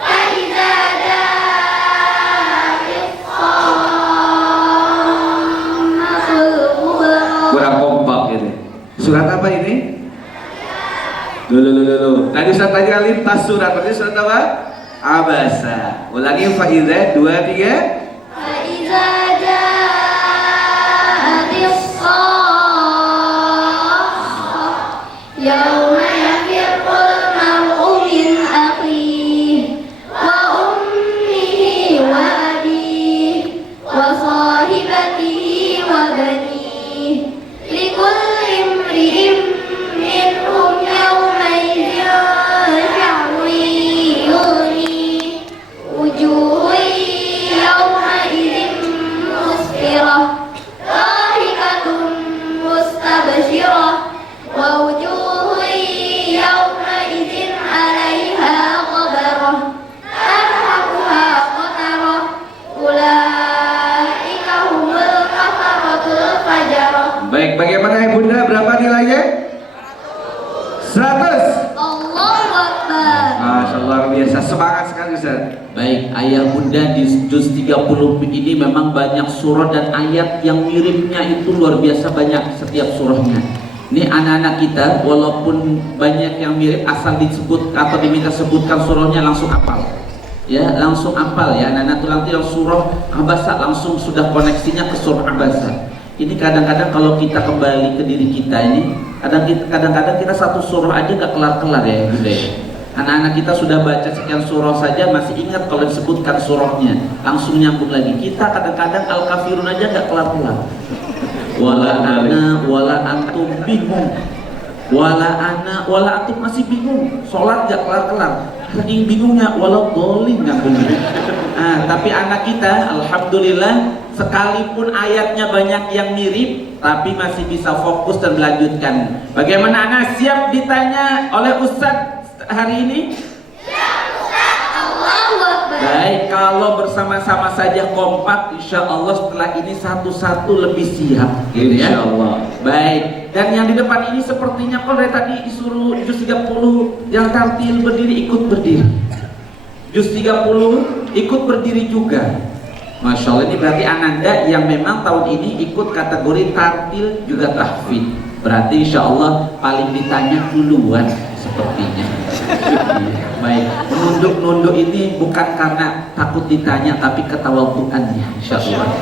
فإذا جاءت الطامة الكبرى. Kurang kompak ini. Surat apa ini? Loh. Tadi Ustaz tanya lintas surat. Berarti surat apa? Abasa. Ulangi, fa'idzah 2 3. فإذا جاءت الصاخة يوم يفر المرء من أخيه وأمه وأبيه وصاحبته وبنيه لكل امرئ منهم يومئذ شأن يغنيه وجوه يومئذ مسفرة ضاحكة مستبشرة ووجوه يومئذ عليها غبرة ترهقها قترة أولئك هم الكفرة الفجرة. Baik, bagaimana Ibunda? Berapa nilainya? 100. Allahu Akbar. Masya Allah, luar biasa. Semangat sekali, Ustaz. Baik, ayah bunda di juz 30 ini memang banyak surah dan ayat yang miripnya itu luar biasa banyak setiap surahnya. Ini anak-anak kita walaupun banyak yang mirip asal disebut atau diminta sebutkan surahnya langsung hafal. Ya, langsung hafal ya. Anak-anak itu nanti yang surah Abasa langsung sudah koneksinya ke surah Abasa. Ini kadang-kadang kalau kita kembali ke diri kita ini, kadang-kadang kita satu surah aja gak kelar-kelar ya, Bunda ya. Anak-anak kita sudah baca sekian surah saja masih ingat kalau disebutkan surahnya, langsung nyambung lagi. Kita kadang-kadang Al-Kafirun aja gak kelar-kelar. Wala ana wala antum bingung. Wala ana wala antum masih bingung. Sholat gak kelar-kelar. Saking bingungnya walau dolin nyambungnya. Nah, tapi anak kita alhamdulillah sekalipun ayatnya banyak yang mirip tapi masih bisa fokus dan melanjutkan. Bagaimana anak siap ditanya oleh Ustadz hari ini? Baik, kalau bersama-sama saja kompak, insya Allah setelah ini satu-satu lebih siap, gitu ya. Insya Allah. Baik, Dan yang di depan ini sepertinya kalau dari tadi disuruh juz 30 yang tartil berdiri ikut berdiri. Juz 30 ikut berdiri juga. Masya Allah, ini berarti Ananda yang memang tahun ini ikut kategori tartil juga tahfidz. Berarti insya Allah paling ditanya duluan sepertinya. Baik, menunduk-nunduk ini bukan karena takut ditanya tapi ketawaduannya insya Allah.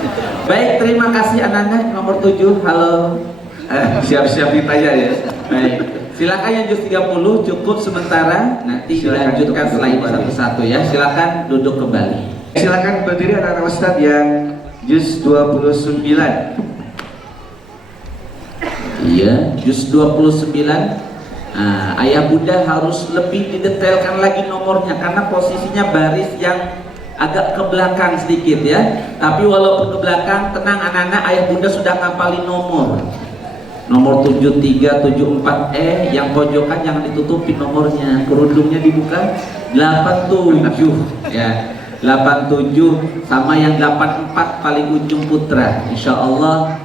Baik, terima kasih Ananda nomor 7. Halo. Siap-siap ditanya ya. Baik, silakan yang juz 30 cukup sementara, nanti dilanjutkan setelah ini satu-satu ya. Silakan duduk kembali. Silakan berdiri anak-anak Ustadz yang juz 29. Iya, juz 29. Nah, ayah bunda harus lebih didetailkan lagi nomornya karena posisinya baris yang agak ke belakang sedikit ya. Tapi walaupun ke belakang, tenang anak-anak, ayah bunda sudah ngapalin nomor. Nomor 7374 yang pojokan jangan ditutupin nomornya, kerudungnya dibuka. 87 ya. 87 sama yang 84 paling ujung putra. Insya Allah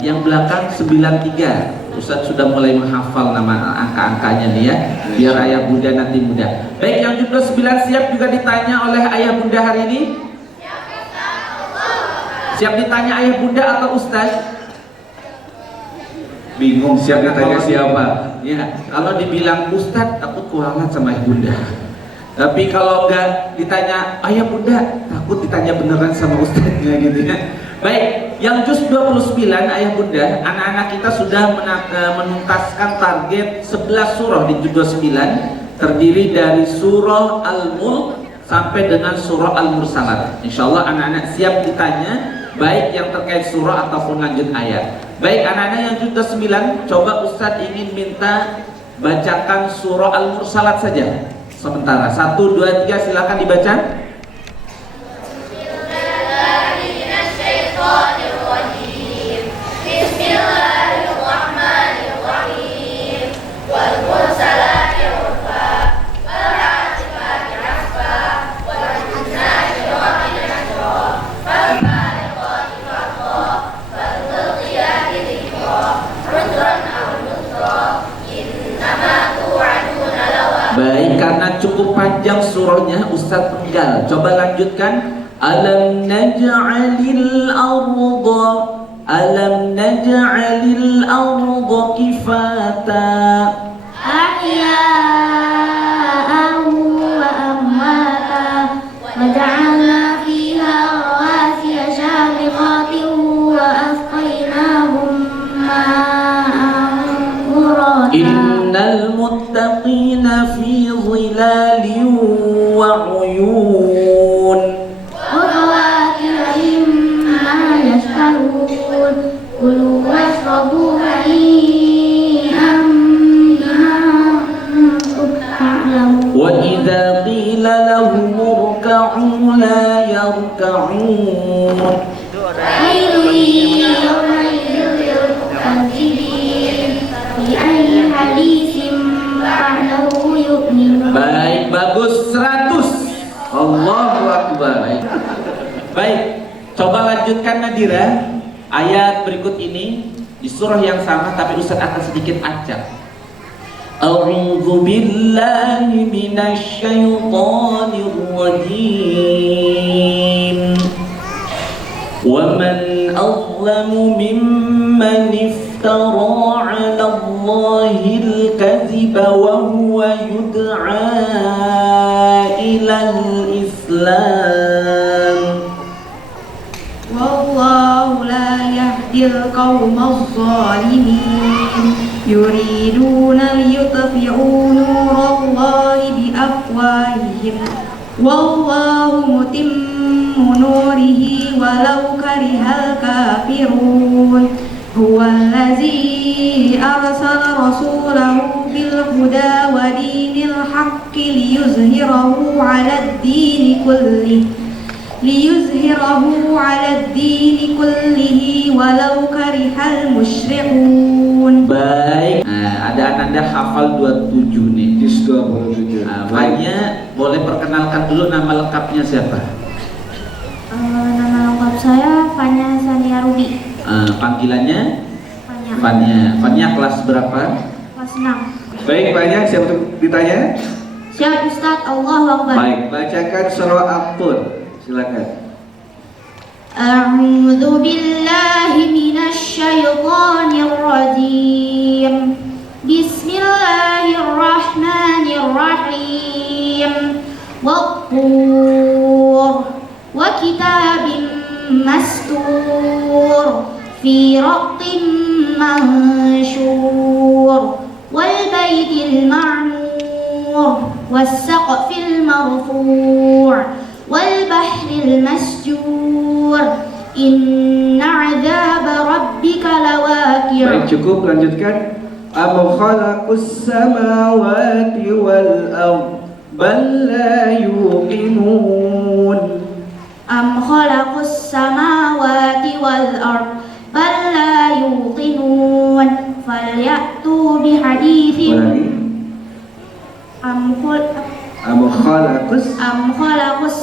yang belakang 93. Ustadz sudah mulai menghafal nama angka-angkanya nih ya, biar ayah bunda nanti mudah. Baik, yang jumlah 9 siap juga ditanya oleh ayah bunda hari ini? Siap ditanya ayah bunda atau Ustadz? Bingung, Siap ditanya siapa? Ya, kalau dibilang Ustadz takut kualat sama ayah bunda. Tapi kalau enggak ditanya ayah bunda, takut ditanya beneran sama ustadznya gitu ya. Baik, yang juz 29 ayah bunda, anak-anak kita sudah menuntaskan target 11 surah di juz 29, terdiri dari surah Al-Mulk sampai dengan surah Al-Mursalat. Insyaallah anak-anak siap ditanya, baik yang terkait surah ataupun lanjut ayat. Baik anak-anak yang juz 29, coba Ustadz ingin minta bacakan surah Al-Mursalat saja. Sementara 1, 2, 3 silakan dibaca. Baik, karena cukup panjang surahnya, Ustadz penggal. Coba lanjutkan. Alam naj'alil arda, alam naj'alil arda kifata. أحياء وأمواتا وجعلنا فيها رواسي شامخات وأسقيناهم ماء فراتا Innal muttaqina fi zilalin wa uyun. وفواكه مما يشتهون كلوا واشربوا هنيئا بما كنتم تعلمون Wa idza qila lahum urka'u la yarka'un. ويل يومئذ للمكذبين بأي حديث بعده يؤمنون. Baik, bagus 100. Allahu Akbar. Baik, coba lanjutkan Nadira. Ayat berikut ini di surah yang sama tapi Ustaz akan sedikit acak. A'udzu billahi minasy syaithanir rajim. Wa man azlamu mimman iftara 'ala Allahil kadhiba wa huwa yud'a ilal Islam. والله لا يهدي القوم الظالمين يريدون ليطفئوا نور الله بأفواههم والله متم نوره ولو كره الكافرون هو الذي أرسل رسوله بالهدى ودين الحق ليظهره على الدين كله ولو كره المشركون. Baik, nah, ada ananda hafal 27 nih. Juz 27. Nah, Fanya boleh perkenalkan dulu nama lengkapnya siapa? Nama lengkap saya Fanya Sania Rudi. Panggilannya? Fanya. Fania kelas berapa? Kelas 6. Baik, banyak siapa untuk ditanya? Siap Ustaz, Allahu Akbar. Baik, bacakan surah At-Tur. Silakan. A'udzu billahi minasy syaithanir rajim. Bismillahirrahmanirrahim. Wat-tur wa kitabim mastur fi raqim mansyur wal baitil ma'mur was-saqfil marfu' wal bahril masjur inna 'adzaba rabbika lawaqi'. Baik, cukup, lanjutkan. Am khalaqus samawati wal ard bal la yuqinun. Am khalaqus samawati wal ard bal la yuqinun falyatu bihaditsin. Am khalaqus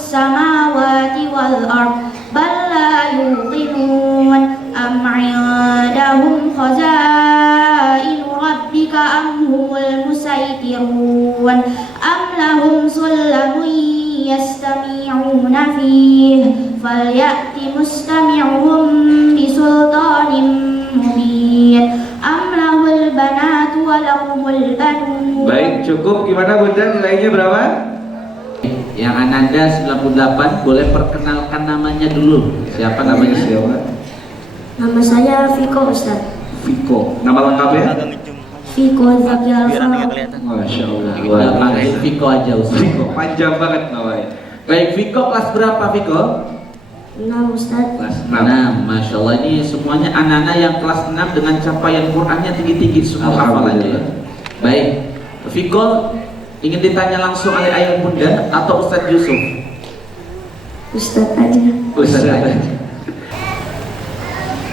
samawati wal ard bal la yuqinun am 'indahum khazainu rabbika am humul musaytirun am lahum sulamun yastami'una fihi falyati mustami'uhum bisultanin mubin am lahul banatu wa lahumul banun. Baik, cukup. Gimana Bunda, nilainya berapa? Yang Ananda 98, boleh perkenalkan namanya dulu. Siapa namanya? Siapa? Nama saya Viko Ustaz. Viko. Nama lengkapnya? Viko Zaki Alfaro. Masya Allah. Udah panggil Viko aja Ustaz. Viko, panjang banget namanya. Baik, Viko kelas berapa Viko? Nah Ustaz. Kelas 6. Nah, Masya Allah, ini semuanya anak-anak yang kelas 6 dengan capaian Qur'annya tinggi-tinggi semua hafalannya ya. Baik, Viko ingin ditanya langsung oleh ayah bunda atau Ustadz Yusuf? Ustaz aja. Ustadz aja.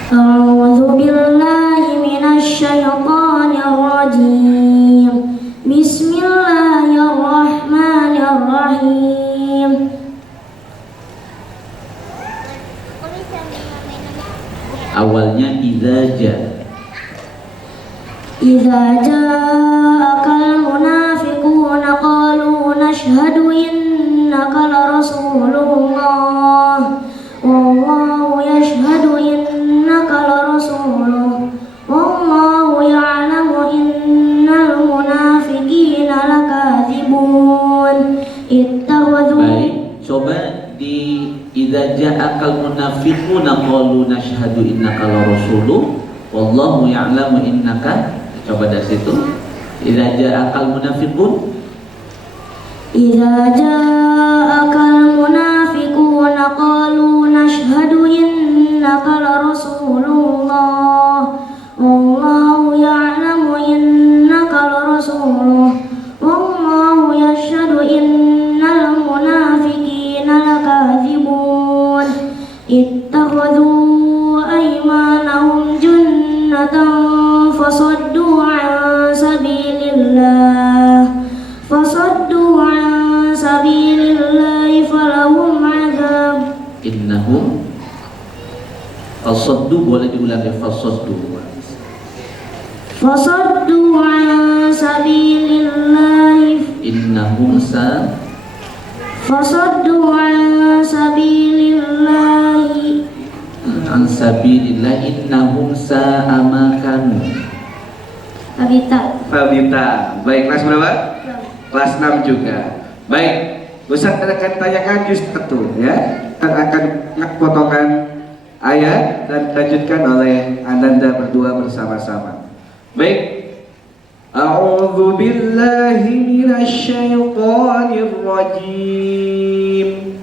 A'udzu billahi minasy syaithanir rajim. Bismillahirrahmanirrahim. Awalnya idza ja'akal munafiquna qalu nashhadu innaka la rasulullah wallahu yashhadu innaka la rasuluh wallahu ya'lamu innal munafiqina lakadzibun ittakhadhu. Baik, coba di idza ja'akal munafiquna qalu nashhadu innaka la rasuluh wallahu ya'lamu innaka. Coba dari situ. Idza ja'akal munafiqun. Idza ja'akal munafiquna qalu nashhadu innaka la rasulullah wallahu ya'lamu innaka la rasuluh wallahu yashhadu innal munafiqina lakadzibun ittakhadhu aymanahum junnatan fasaddu an sabilillahi falahum adzab. Innahum fasaddu, boleh diulang ya, fasaddu an sabilillahi innahum fasaddu an sabilillahi innahum sa'a ma kanu. Fabita. Baik, kelas berapa? Kelas 6 juga. Baik, Ustaz akan tanyakan juz 1 ya. Kita akan potongan ayat dan dilanjutkan oleh Ananda berdua bersama-sama. Baik. A'udzu billahi minasy syaithanir rajim.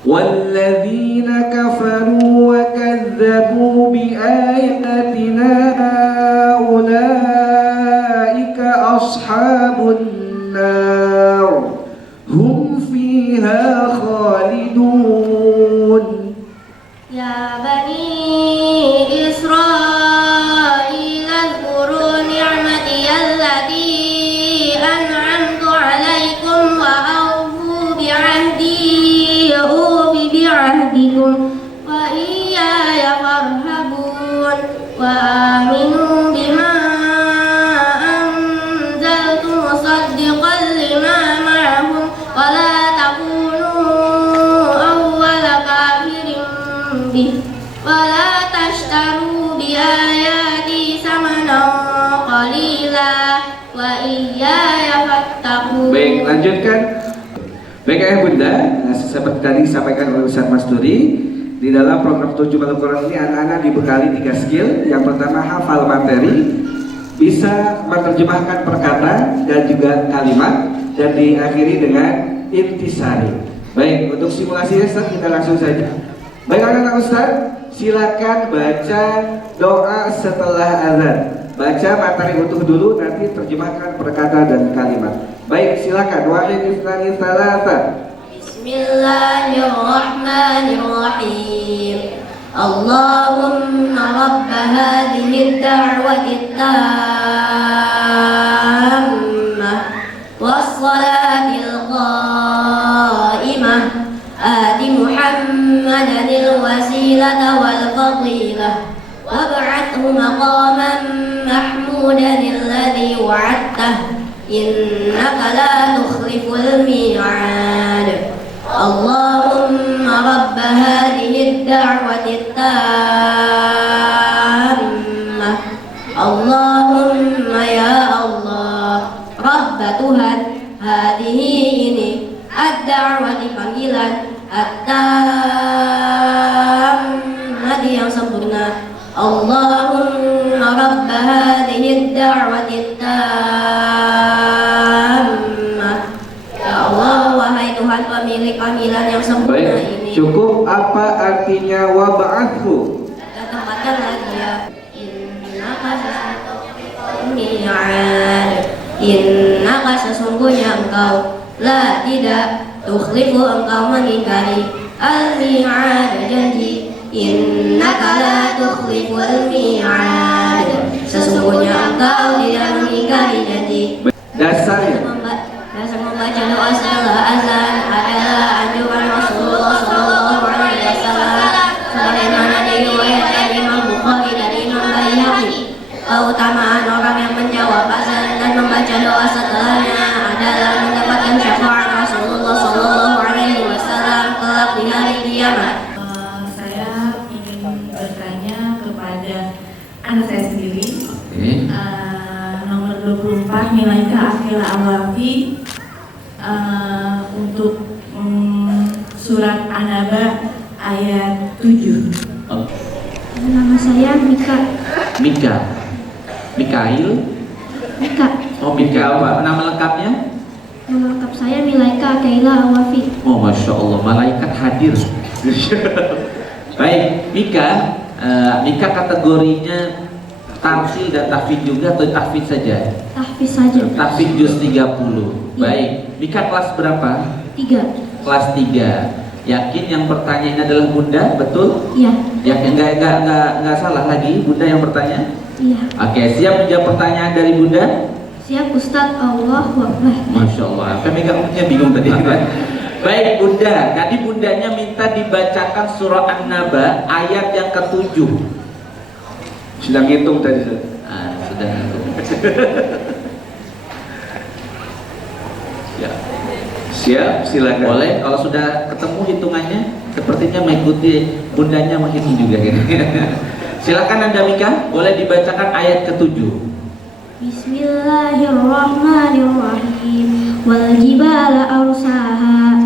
والذين كفروا وكذبوا بآياتنا أولئك أصحاب النار هم فيها خالدون. يا بني إسرائيل اذكروا نعمتي التي أنعمت عليكم وأوفوا بعهدي أوف بعهدكم وإياي فارهبون وآمنوا ولا تشتروا بآياتي ثمنا قليلا وإياي فاتقون. Baik, lanjutkan. Baik ayah bunda, seperti tadi disampaikan oleh Ustaz Masturi, di dalam program Turjuman Al-Quran ini anak-anak dibekali 3 skill. Yang pertama hafal materi, bisa menerjemahkan perkata dan juga kalimat, dan diakhiri dengan intisari. Baik, untuk simulasi Ustaz kita langsung saja. Baik anak-anak Ustaz, silakan baca doa setelah azan. Baca materi utuh dulu, nanti terjemahkan perkata dan kalimat. Baik, silakan. Wahid ifnani thalatha. Bismillahirrahmanirrahim. Allahumma rabb hadhihi ad-da'wati at-tammah was-salati al-qa'imah ati Muhammadan al-wasilata wal-fadilah wab'athhu maqaman mahmudan alladhi wa'adtah innaka la tukhliful mi'ad. Allahumma rabb hadhihi ad-da'wati at-tammah. Allahumma ya Allah, Rabb Tuhan hadhihi ini ad-da'wati panggilan at-tammah yang sempurna. Allahumma rabb hadhihi ad-da'wati at-tammah. Ya Allah, wahai Tuhan pemilik panggilan yang sempurna ini. Cukup apa artinya wab'athu? Dan tempatkanlah dia. Innaka sesungguhnya engkau la tidak tukhlifu engkau mengingkari al-mi'ad janji. Innaka la tukhliful mi'ad. Sesungguhnya engkau tidak mengingkari janji. Dasarnya Dasar membaca doa setelah azan adalah anjuran Rasulullah SAW sebagaimana diriwayatkan Imam Bukhari dan Imam Baihaqi. Keutamaan orang yang menjawab azan dan membaca doa setelahnya adalah mendapatkan syafaat Rasulullah SAW kelak di hari kiamat. Saya ingin bertanya kepada anak saya sendiri. Nomor 24 Milaika Akila Awafi untuk surat An-Naba ayat 7. Nama saya Mika. Mikail. Oh, Mika apa? Nama lengkapnya? Nama lengkap saya Milaika Akila Awafi. Oh, Masya Allah, malaikat hadir. Baik, Mika kategorinya tartil dan tahfidz juga atau tahfidz saja? Tahfiz saja. Tahfidz juz 30. Baik, Mika kelas berapa? 3. Kelas 3. Yakin yang pertanyaan adalah Bunda, betul? Iya. Yakin enggak salah lagi Bunda yang bertanya? Iya. Oke, siap menjawab pertanyaan dari Bunda? Siap Ustadz. Allahu Akbar. Masya Allah, kami kamunya bingung tadi. Baik Bunda, tadi Bundanya minta dibacakan surah An-Naba ayat yang ke-7. Sudah ngitung tadi. Sudah ngitung. Ya. Siap, silakan. Boleh, kalau sudah ketemu hitungannya, sepertinya mengikuti Bundanya menghitung juga gitu. Silakan Anda Mika, boleh dibacakan ayat ke-7. Bismillahirrahmanirrahim. Wal jibala arsaha.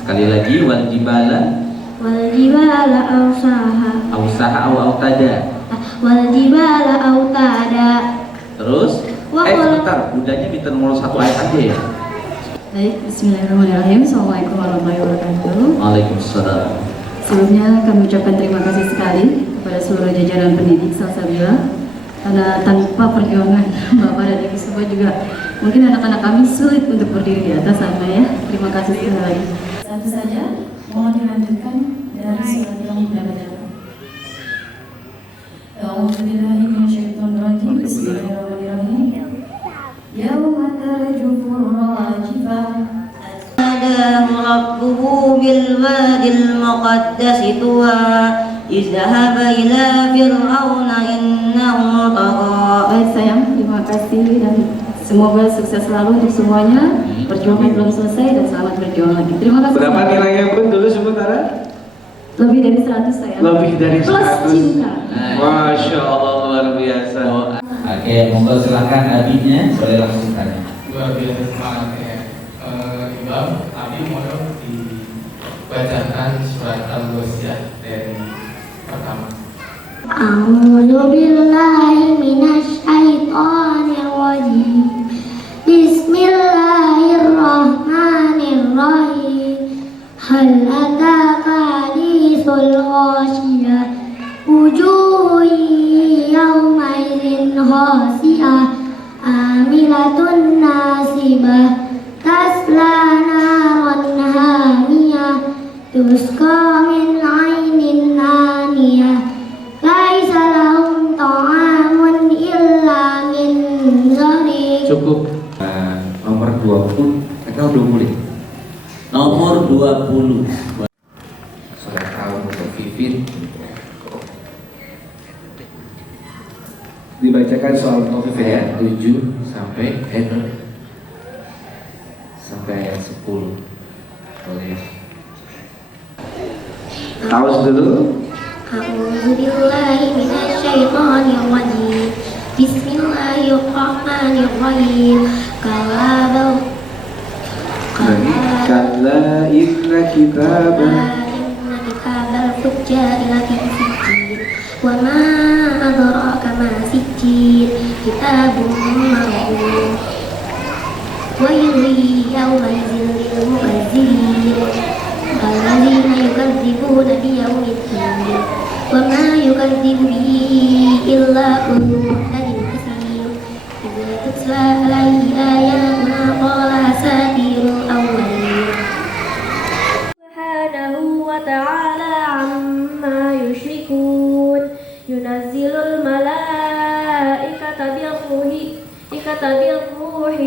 Sekali lagi, wal jibala. Wal jibala arsaha. Ausaha au autada. Wal jibala autada. Terus, sebentar, Bundanya minta nomor 1 ayat aja ya. Baik, bismillahirrahmanirrahim. Assalamualaikum warahmatullahi wabarakatuh. Waalaikumsalam. Sebelumnya kami ucapkan terima kasih sekali kepada seluruh jajaran pendidik Salsabila, karena tanpa perjuangan Bapak dan Ibu semua juga mungkin anak-anak kami sulit untuk berdiri di atas sana ya. Terima kasih sekali lagi. Satu saja, mohon dilanjutkan dari surat yang sudah baca. A'udzubillahiminasyaitonirrajim. Bismillahirrahmanirrahim. Yauma tarjufur rajifah. Nadahu rabbuhu bil wadil muqaddas tuwa izhaba ila fir'auna innahu tagha. Baik sayang, terima kasih dan semoga sukses selalu untuk semuanya. Perjuangan belum selesai dan selamat berjuang lagi. Terima kasih. Berapa nilainya Bun dulu sementara? Lebih dari 100 saya. Lebih dari Plus 100. cinta. Masya Allah, luar biasa. Oke, monggo silakan adiknya boleh langsung tanya. Luar biasa semangatnya. Imam, Abi mohon dibacakan surat Al-Wasiyah dari pertama. A'udzu billahi minasy syaithanir rajim. Bismillahirrahmanirrahim. Hal ataka haditsul ghasyiyah. Wujuhun yawma idzin khashi'ah. Amilatun nasibah. Tasla naran hamiyah. Tusqa min 'ainin aniyah. Laisa lahum ta'amun illa min zari. Cukup. Nomor 20. Kita udah mulai. Nomor 20. Surat Al-Mutaffifin. Dibacakan soal Mutaffifin ya, 7 sampai ayat 10. Boleh. Awas dulu. A'udzu billahi minasy syaithanir rajim. Bismillahirrahmanirrahim. Kala inna kitabah inna kitabal fujjari lafi sijjin. Wa ma adraka ma sijjin. Kitabun marqum. Wailun yawma idzin lil mukazzibin. Alladzina yukadzibuna biyaumiddin. Wa ma yukadzibu bihi illa kullu muhtadin katsir. Idza tutla alaihi ayatuna qala asatirul awwalin. Subhanahu wa ta'ala amma yushrikun. Yunazzilul malaikata bil-ruhi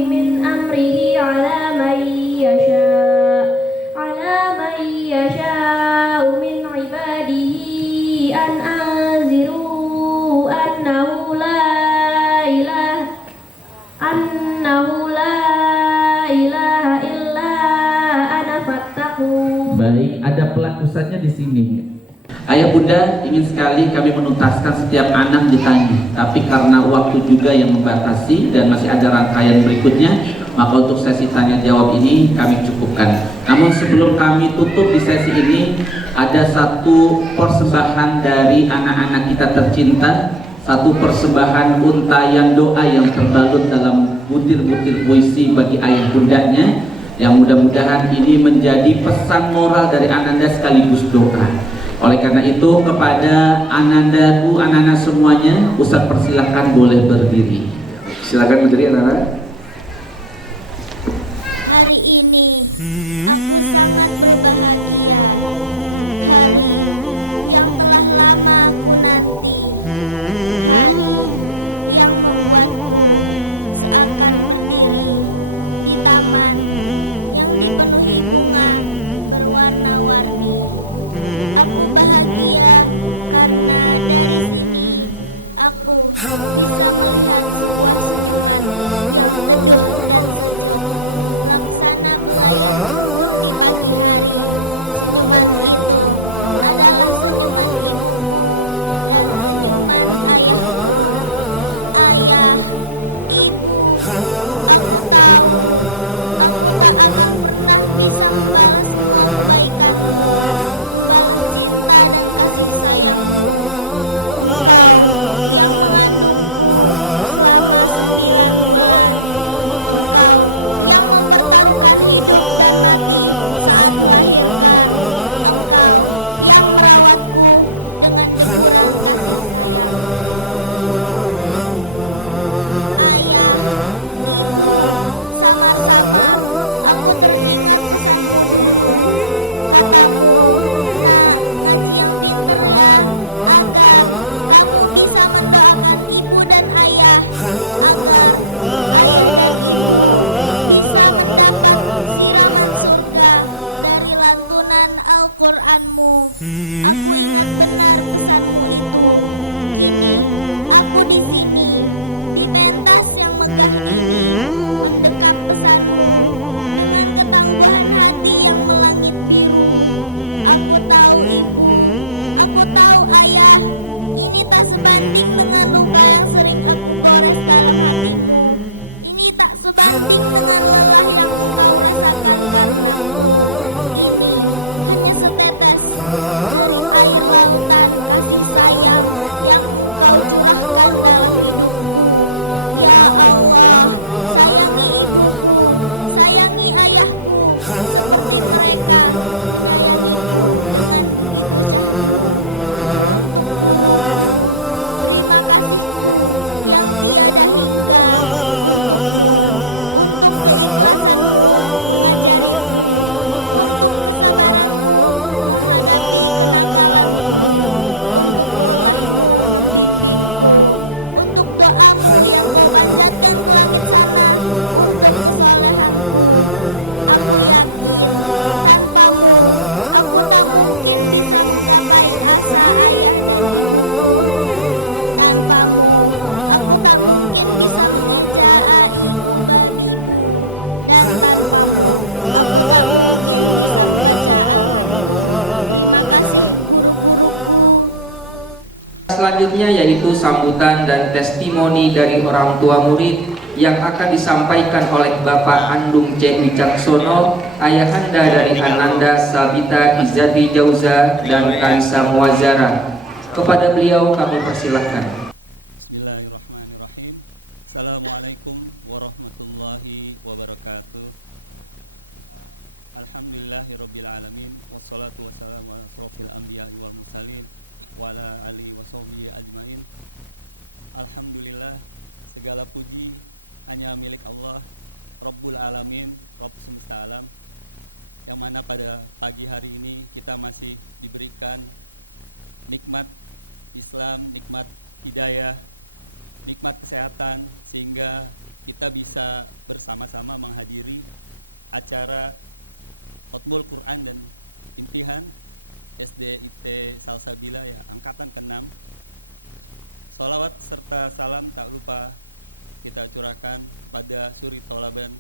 min amrihi ala man yasha'u min ibadihi an anziru annahu la ilaha illa ana fattaqun. Baik, ada pelatusannya di sini. Ayah bunda ingin sekali kami menuntaskan setiap anak ditanya, tapi karena waktu juga yang membatasi dan masih ada rangkaian berikutnya, maka untuk sesi tanya jawab ini kami cukupkan. Namun sebelum kami tutup di sesi ini, ada satu persembahan dari anak-anak kita tercinta, satu persembahan untayan doa yang terbalut dalam butir-butir puisi bagi ayah bundanya, yang mudah-mudahan ini menjadi pesan moral dari Ananda sekaligus doa. Oleh karena itu kepada Anandaku, anak-anak semuanya, Ustaz persilahkan boleh berdiri. Silakan berdiri anak-anak. Hari ini aku sangat berbahagia. Hari yang telah lama aku nanti. Hari yang membuatku seakan berdiri di taman yang dipenuhi bunga berwarna-warni. Aku bahagia karena dari sini aku bisa melihat sebuah senyuman yang teduh dan sejuk, laksana belayan embun di pagi hari. Senyuman itu adalah senyuman ibuku dan senyuman ayahku. Ayah, ibu, aku tahu aku tak akan pernah bisa membalas semua kebaikanmu, membalas cinta dan kasih sayangmu. Engkau yang mengandungku selama 9 bulan. Engkau yang mempertaruhkan hidup dan mati saat melahirkan. Engkau yang merawatku dengan deburan kasih sayang. Ayah, ibu, samar-samar aku teringat pesanmu dulu. Katamu, nak, ngaji yang pinter ya, agar kamu bisa mendoakan ibu dan ayah, agar ayah dan ibu bisa mendapat siraman surga dari lantunan Al-Qur'anmu. Aku ingat benar pesanmu itu. Kini aku di sini, di pentas yang megah ini, mendekap pesanmu dengan ketangguhan hati yang melangit biru. Aku tahu ibu, aku tahu ayah. Ini tak sebanding dengan luka yang sering aku gores dalam hatimu. Ini tak sebanding dengan lelah yang engkau rasakan karenaku. Ini hanya setetes dari air lautan kasih sayang yang engkau curahkan dalam hidupku. Ya Allah, sayangi ibuku, sayangi ayahku seperti mereka menyayangiku dengan begitu syahdu. Untuk guruku, terima kasihku yang tiada hingga untukmu, untuk keikhlasanmu mengajariku, untuk kesabaranmu menghadapi kenakalanku, untuk lelahmu membimbingku, untuk doamu yang kau panjatkan ke langit sana, untuk kesolehanku. Aku yakin tanpamu aku tak mungkin bisa menggapai asa ayah dan ibuku. Tanpamu aku tak mungkin bisa mengeja aiu babibu. Dan tanpamu aku tak mungkin bisa membaca alhamdulillah. Terima kasih guru-guruku. Selanjutnya yaitu sambutan dan testimoni dari orang tua murid yang akan disampaikan oleh Bapak Andung C. Wicaksono, ayahanda dari Ananda Sabita Izzati Jauza dan Kansa Muazzara. Kepada beliau kami persilahkan. Bismillahirrahmanirrahim. Assalamualaikum warahmatullahi wabarakatuh. Alhamdulillahirabbil alamin wassalatu wassalamu ala asrofil anbiya'i wal mursalin wa ala alihi washabbihi ajmain. Alhamdulillah, segala puji hanya milik Allah Rabbul Alamin, Rabb semesta alam, yang mana pada pagi hari ini kita masih diberikan nikmat Islam, nikmat hidayah, nikmat kesehatan, sehingga kita bisa bersama-sama menghadiri acara Khotmul Quran dan Imtihan SDIT Salsabila ya, angkatan ke-6. Salawat serta salam tak lupa kita curahkan kepada suri taulaban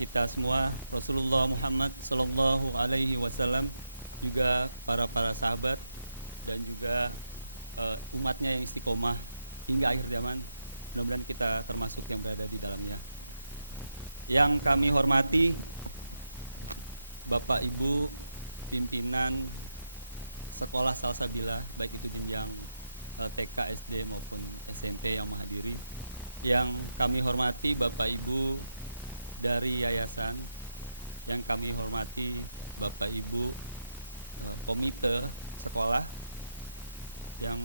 kita semua, Rasulullah Muhammad Sallallahu Alaihi Wasallam, juga para sahabat dan juga umatnya yang istiqomah hingga akhir zaman. Mudah-mudahan kita termasuk yang berada di dalamnya. Yang kami hormati Bapak Ibu pimpinan sekolah Salsabila, baik itu jenjang TK, SD maupun SMP yang menghadiri. Yang kami hormati Bapak Ibu dari yayasan, yang kami hormati Bapak Ibu komite sekolah, yang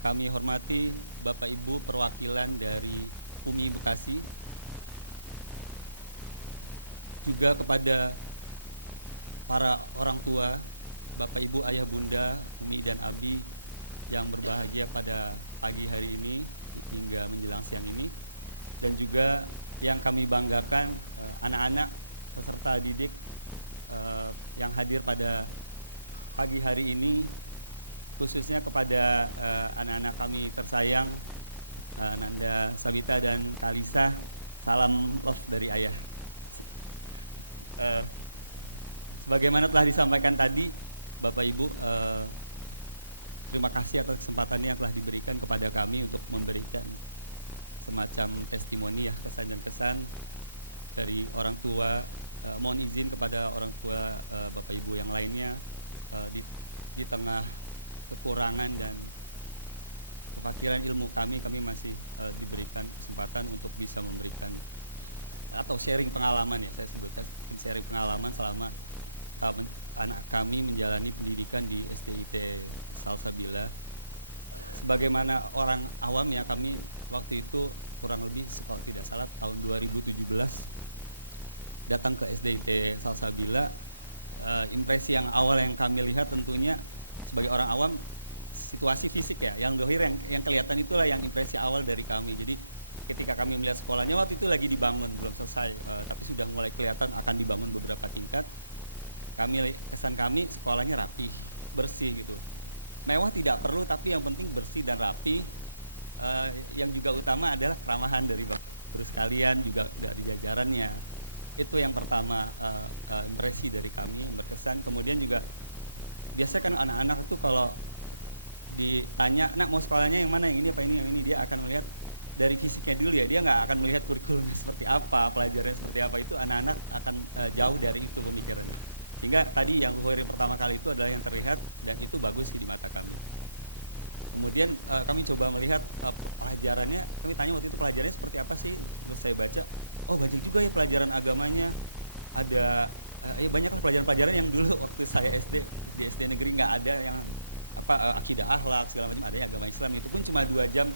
kami hormati Bapak Ibu perwakilan dari UMI Bekasi, juga kepada para orang tua, Bapak Ibu, ayah bunda, Umi dan Abi yang berbahagia pada pagi hari ini hingga menjelang siang ini, dan juga yang kami banggakan anak-anak peserta didik yang hadir pada pagi hari ini, khususnya kepada anak-anak kami tersayang Nanda Sabita dan Kalisa. Salam love dari ayah. Sebagaimana telah disampaikan tadi Bapak Ibu, terima kasih atas kesempatannya yang telah diberikan kepada kami untuk memberikan semacam testimoni ya, kesan dan kesan dari orang tua. Mohon izin kepada orang tua Bapak Ibu yang lainnya, di tengah kekurangan dan kefakiran ilmu kami masih diberikan kesempatan untuk bisa memberikan atau sharing pengalaman ya, saya sebutkan sharing pengalaman selama anak kami menjalani pendidikan di SDIT Salsabila. Sebagaimana orang awam ya, kami waktu itu kurang lebih kalau tidak salah tahun 2017 datang ke SDIT Salsabila. Impresi yang awal yang kami lihat tentunya sebagai orang awam, situasi fisik ya, yang dohir yang kelihatan itulah yang impresi awal dari kami. Jadi ketika kami melihat sekolahnya waktu itu lagi dibangun, belum selesai, tapi sudah mulai kelihatan akan dibangun beberapa tingkat. Kesan kami sekolahnya rapih, bersih gitu. Mewah tidak perlu, tapi yang penting bersih dan rapi. Yang juga utama adalah keramahan dari Bapak Guru sekalian, juga dari jajarannya. Itu yang pertama, impresi dari kami yang berkesan. Kemudian juga biasanya kan anak-anak itu kalau ditanya, nak mau sekolahnya yang mana, yang ini apa ini, yang ini, dia akan melihat dari fisiknya dulu ya, dia nggak akan melihat kurikulumnya seperti apa, pelajarannya seperti apa, itu anak-anak akan jauh dari itu pemikirannya. Sehingga tadi yang Huirin pertama kali itu adalah yang terlihat dan itu bagus sih di mata kami. Kemudian kami coba melihat pelajarannya, kami tanya waktu itu pelajarannya seperti apa sih, terus saya baca, oh banyak juga ya pelajaran agamanya, ada ya banyak lah pelajaran-pelajaran yang dulu waktu saya SD, di SD negeri nggak ada, yang akidah akhlak segala macam, ada ya agama Islam, itu pun cuma 2 jam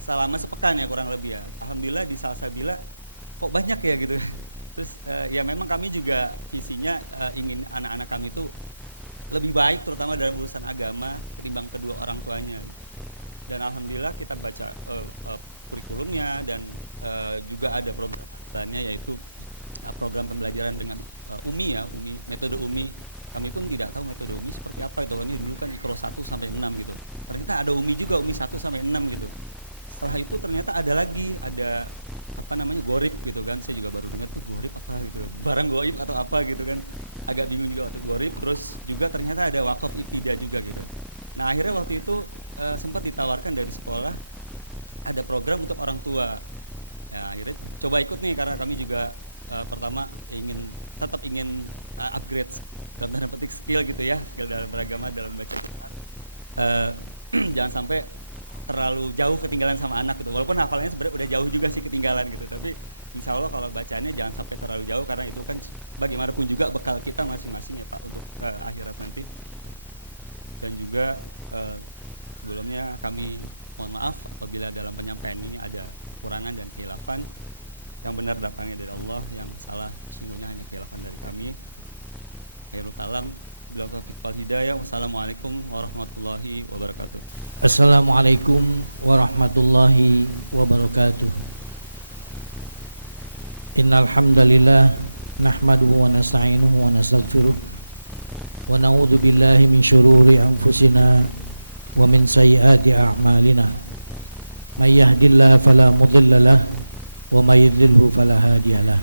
selama sepekan ya kurang lebih ya. Alhamdulillah di Salsabila kok banyak ya gitu. Terus ya memang kami juga visinya ingin anak-anak kami itu lebih baik terutama dalam urusan agama ketimbang kedua orang tuanya. Dan alhamdulillah kita baca kurikulumnya dan juga ada program lainnya yaitu program pembelajaran dengan UMI ya, metode UMI. Kami pun tidak tahu metode UMI seperti apa itu. Ini dulu kan Iqra 1 sampai 6 gitu. Ternyata ada UMI juga, UMI 1 sampai 6 gitu. Setelah itu ternyata ada lagi, ada gorib gitu kan. Saya juga baru dengar tuh gorib apa gitu. Barang goib atau apa gitu kan. Agak bingung juga waktu gorib. Terus juga ternyata ada wakaf ibtidah juga gitu. Nah akhirnya waktu itu sempat ditawarkan dari sekolah ada program untuk orang tua. Ya akhirnya coba ikut nih karena kami juga pertama tetap ingin upgrade dalam tanda petik skill gitu ya, skill dalam beragama, dalam baca Quran. Jangan sampai terlalu jauh ketinggalan sama anak gitu. Walaupun hafalannya sebenarnya udah jauh juga sih ketinggalan gitu, tapi insya Allah kalau bacaannya jangan sampai terlalu jauh karena itu kan bagaimanapun juga bekal kita masing-masing ya Pak untuk akhirat nanti. Dan juga sebelumnya kami mohon maaf apabila dalam penyampaian ini ada kurangan dan khilafan. Yang benar datangnya dari Allah, yang salah sesungguhnya hanya khilafan dari kami. Khairul kalam, bila taufiq wal hidayah. Wassalamualaikum warahmatullahi wabarakatuh. Assalamualaikum warahmatullahi wabarakatuh. Innal hamdalillah nahmaduhu wa nasta'inuhu wa nastaghfiruh wa na'udzu billahi min syururi anfusina wa min sayyiati a'malina. May yahdihillahu fala mudilla lahu wa may yudlilhu fala hadiyalah.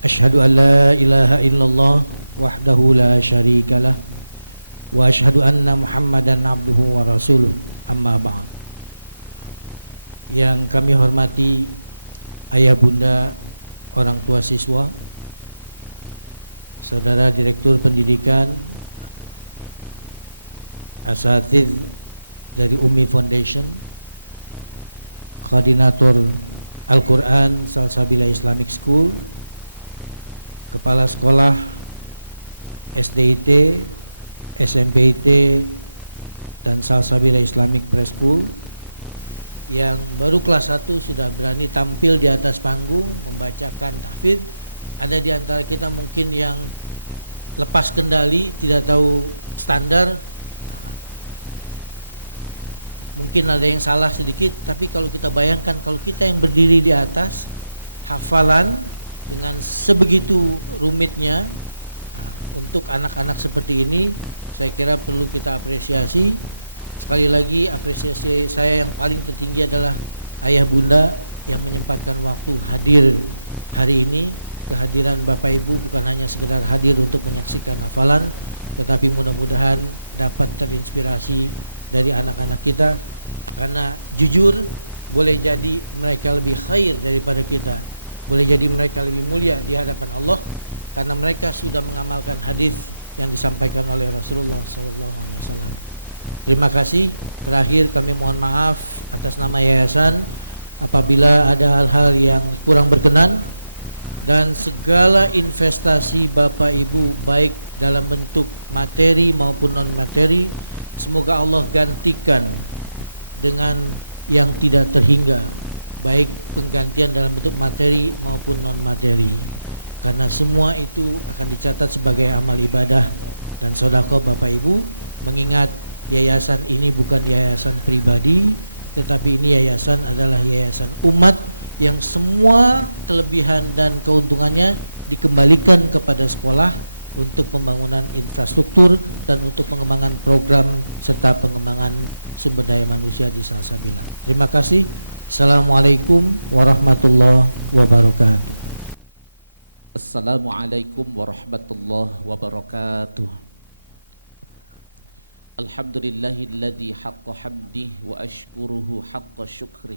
Asyhadu an la ilaha illallah wahdahu la syarikalah wa asyhadu anna Muhammadan abduhu wa rasuluh, amma ba'd. Yang kami hormati ayah bunda, orang tua siswa, saudara direktur pendidikan, asatidz dari Umi Foundation, koordinator Al-Quran Salsabila Islamic School, kepala sekolah SDIT, SMPIT, dan Salsabila Islamic Preschool yang baru kelas 1 sudah berani tampil di atas panggung membacakan tahfidz. Ada di antara kita mungkin yang lepas kendali, tidak tahu standar, mungkin ada yang salah sedikit, tapi kalau kita bayangkan kalau kita yang berdiri di atas, hafalan dengan sebegitu rumitnya, untuk anak-anak seperti ini saya kira perlu kita apresiasi. Sekali lagi apresiasi saya yang paling tertinggi adalah ayah bunda yang menyempatkan waktu hadir hari ini. Kehadiran Bapak Ibu bukan hanya sekedar hadir untuk menyaksikan hafalan, tetapi mudah-mudahan dapat terinspirasi dari anak-anak kita, karena jujur boleh jadi mereka lebih khair daripada kita, boleh jadi mereka lebih mulia di hadapan Allah karena mereka sudah mengamalkan hadis yang disampaikan oleh Rasulullah SAW. Terima kasih. Terakhir kami mohon maaf atas nama yayasan apabila ada hal-hal yang kurang berkenan, dan segala investasi Bapak Ibu baik dalam bentuk materi maupun non materi, semoga Allah gantikan dengan yang tidak terhingga, baik penggantian dalam bentuk materi maupun non materi, karena semua itu akan dicatat sebagai amal ibadah dan sedekah Bapak Ibu. Mengingat yayasan ini bukan yayasan pribadi, tetapi ini yayasan adalah yayasan umat yang semua kelebihan dan keuntungannya dikembalikan kepada sekolah untuk pembangunan infrastruktur dan untuk pengembangan program serta pengembangan sumber daya manusia di Salsabila. Terima kasih. Assalamualaikum warahmatullahi wabarakatuh. Assalamualaikum warahmatullahi wabarakatuh. Alhamdulillahilladzi haqqa hamdih wa ashkuruhu haqqa syukrih.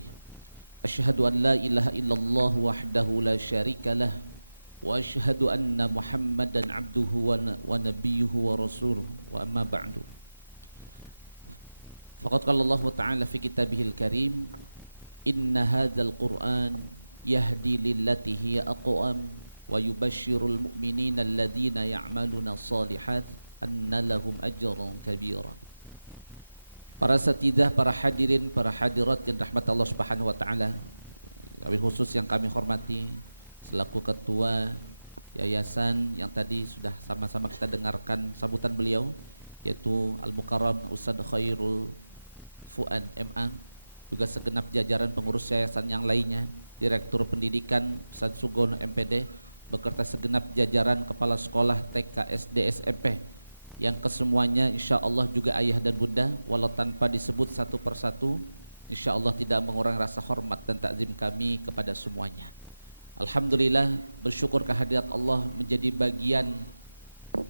Asyhadu an la ilaha illallah wahdahu la syarikalah wa asyhadu anna Muhammadan abduhu wa nabiyyuhu wa rasuluhu wa amma ba'du. Faqad qala Allah Ta'ala fi kitabihil karim, inna hadzal Qur'an yahdi lillati hiya aqwam wa yubashshirul mu'minina alladzina ya'maluna shalihat anna lahum ajran kabira. Para satidah, para hadirin, para hadirat yang rahmat Allah Subhanahu wa taala, wabil khusus yang kami hormati selaku ketua yayasan yang tadi sudah sama-sama kita dengarkan sambutan beliau, yaitu Al-Mukarram Ustadz Khairul Fuad MA, juga segenap jajaran pengurus yayasan yang lainnya, Direktur Pendidikan Ustadz Sugono MPD, beserta segenap jajaran kepala sekolah TK, SD, SMP, yang kesemuanya insya Allah juga ayah dan bunda, walau tanpa disebut satu persatu, insya Allah tidak mengurangi rasa hormat dan takzim kami kepada semuanya. Alhamdulillah, bersyukur kehadirat Allah menjadi bagian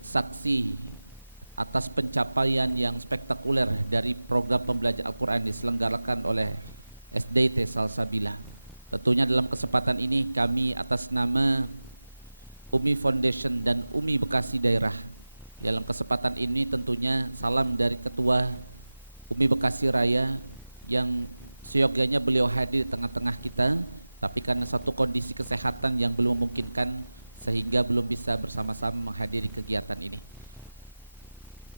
saksi atas pencapaian yang spektakuler dari program pembelajaran Al-Quran diselenggarakan oleh SDIT Salsabila. Tentunya dalam kesempatan ini kami atas nama Umi Foundation dan Umi Bekasi Daerah, dalam kesempatan ini tentunya salam dari Ketua Umi Bekasi Raya yang seyogyanya beliau hadir di tengah-tengah kita, tapi karena satu kondisi kesehatan yang belum memungkinkan sehingga belum bisa bersama-sama menghadiri kegiatan ini.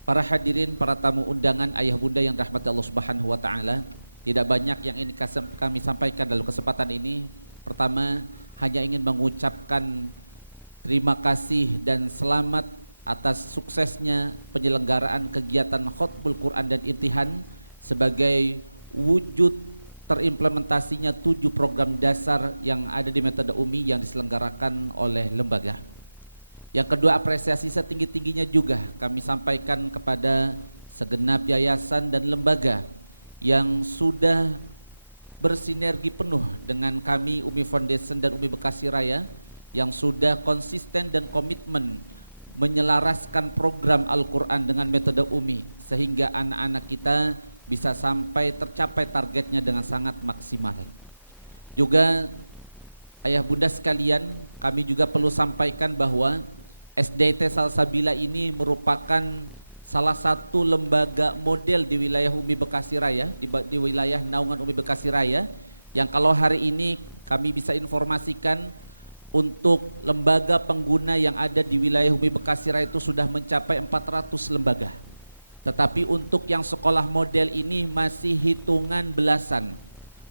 Para hadirin, para tamu undangan, ayah bunda yang dirahmati Allah Subhanahu wa taala, tidak banyak yang ini kami sampaikan dalam kesempatan ini. Pertama, hanya ingin mengucapkan terima kasih dan selamat atas suksesnya penyelenggaraan kegiatan Khotbul Quran dan Imtihan sebagai wujud terimplementasinya 7 program dasar yang ada di metode UMI yang diselenggarakan oleh lembaga. Yang kedua, apresiasi setinggi-tingginya juga kami sampaikan kepada segenap yayasan dan lembaga yang sudah bersinergi penuh dengan kami Umi Foundation dan Umi Bekasi Raya, yang sudah konsisten dan komitmen menyelaraskan program Al-Quran dengan metode UMI sehingga anak-anak kita bisa sampai tercapai targetnya dengan sangat maksimal. Juga ayah bunda sekalian, kami juga perlu sampaikan bahwa SDIT Salsabila ini merupakan salah satu lembaga model di wilayah Umi Bekasi Raya, di wilayah naungan Umi Bekasi Raya, yang kalau hari ini kami bisa informasikan untuk lembaga pengguna yang ada di wilayah Umi Bekasi Raya itu sudah mencapai 400 lembaga. Tetapi untuk yang sekolah model ini masih hitungan belasan,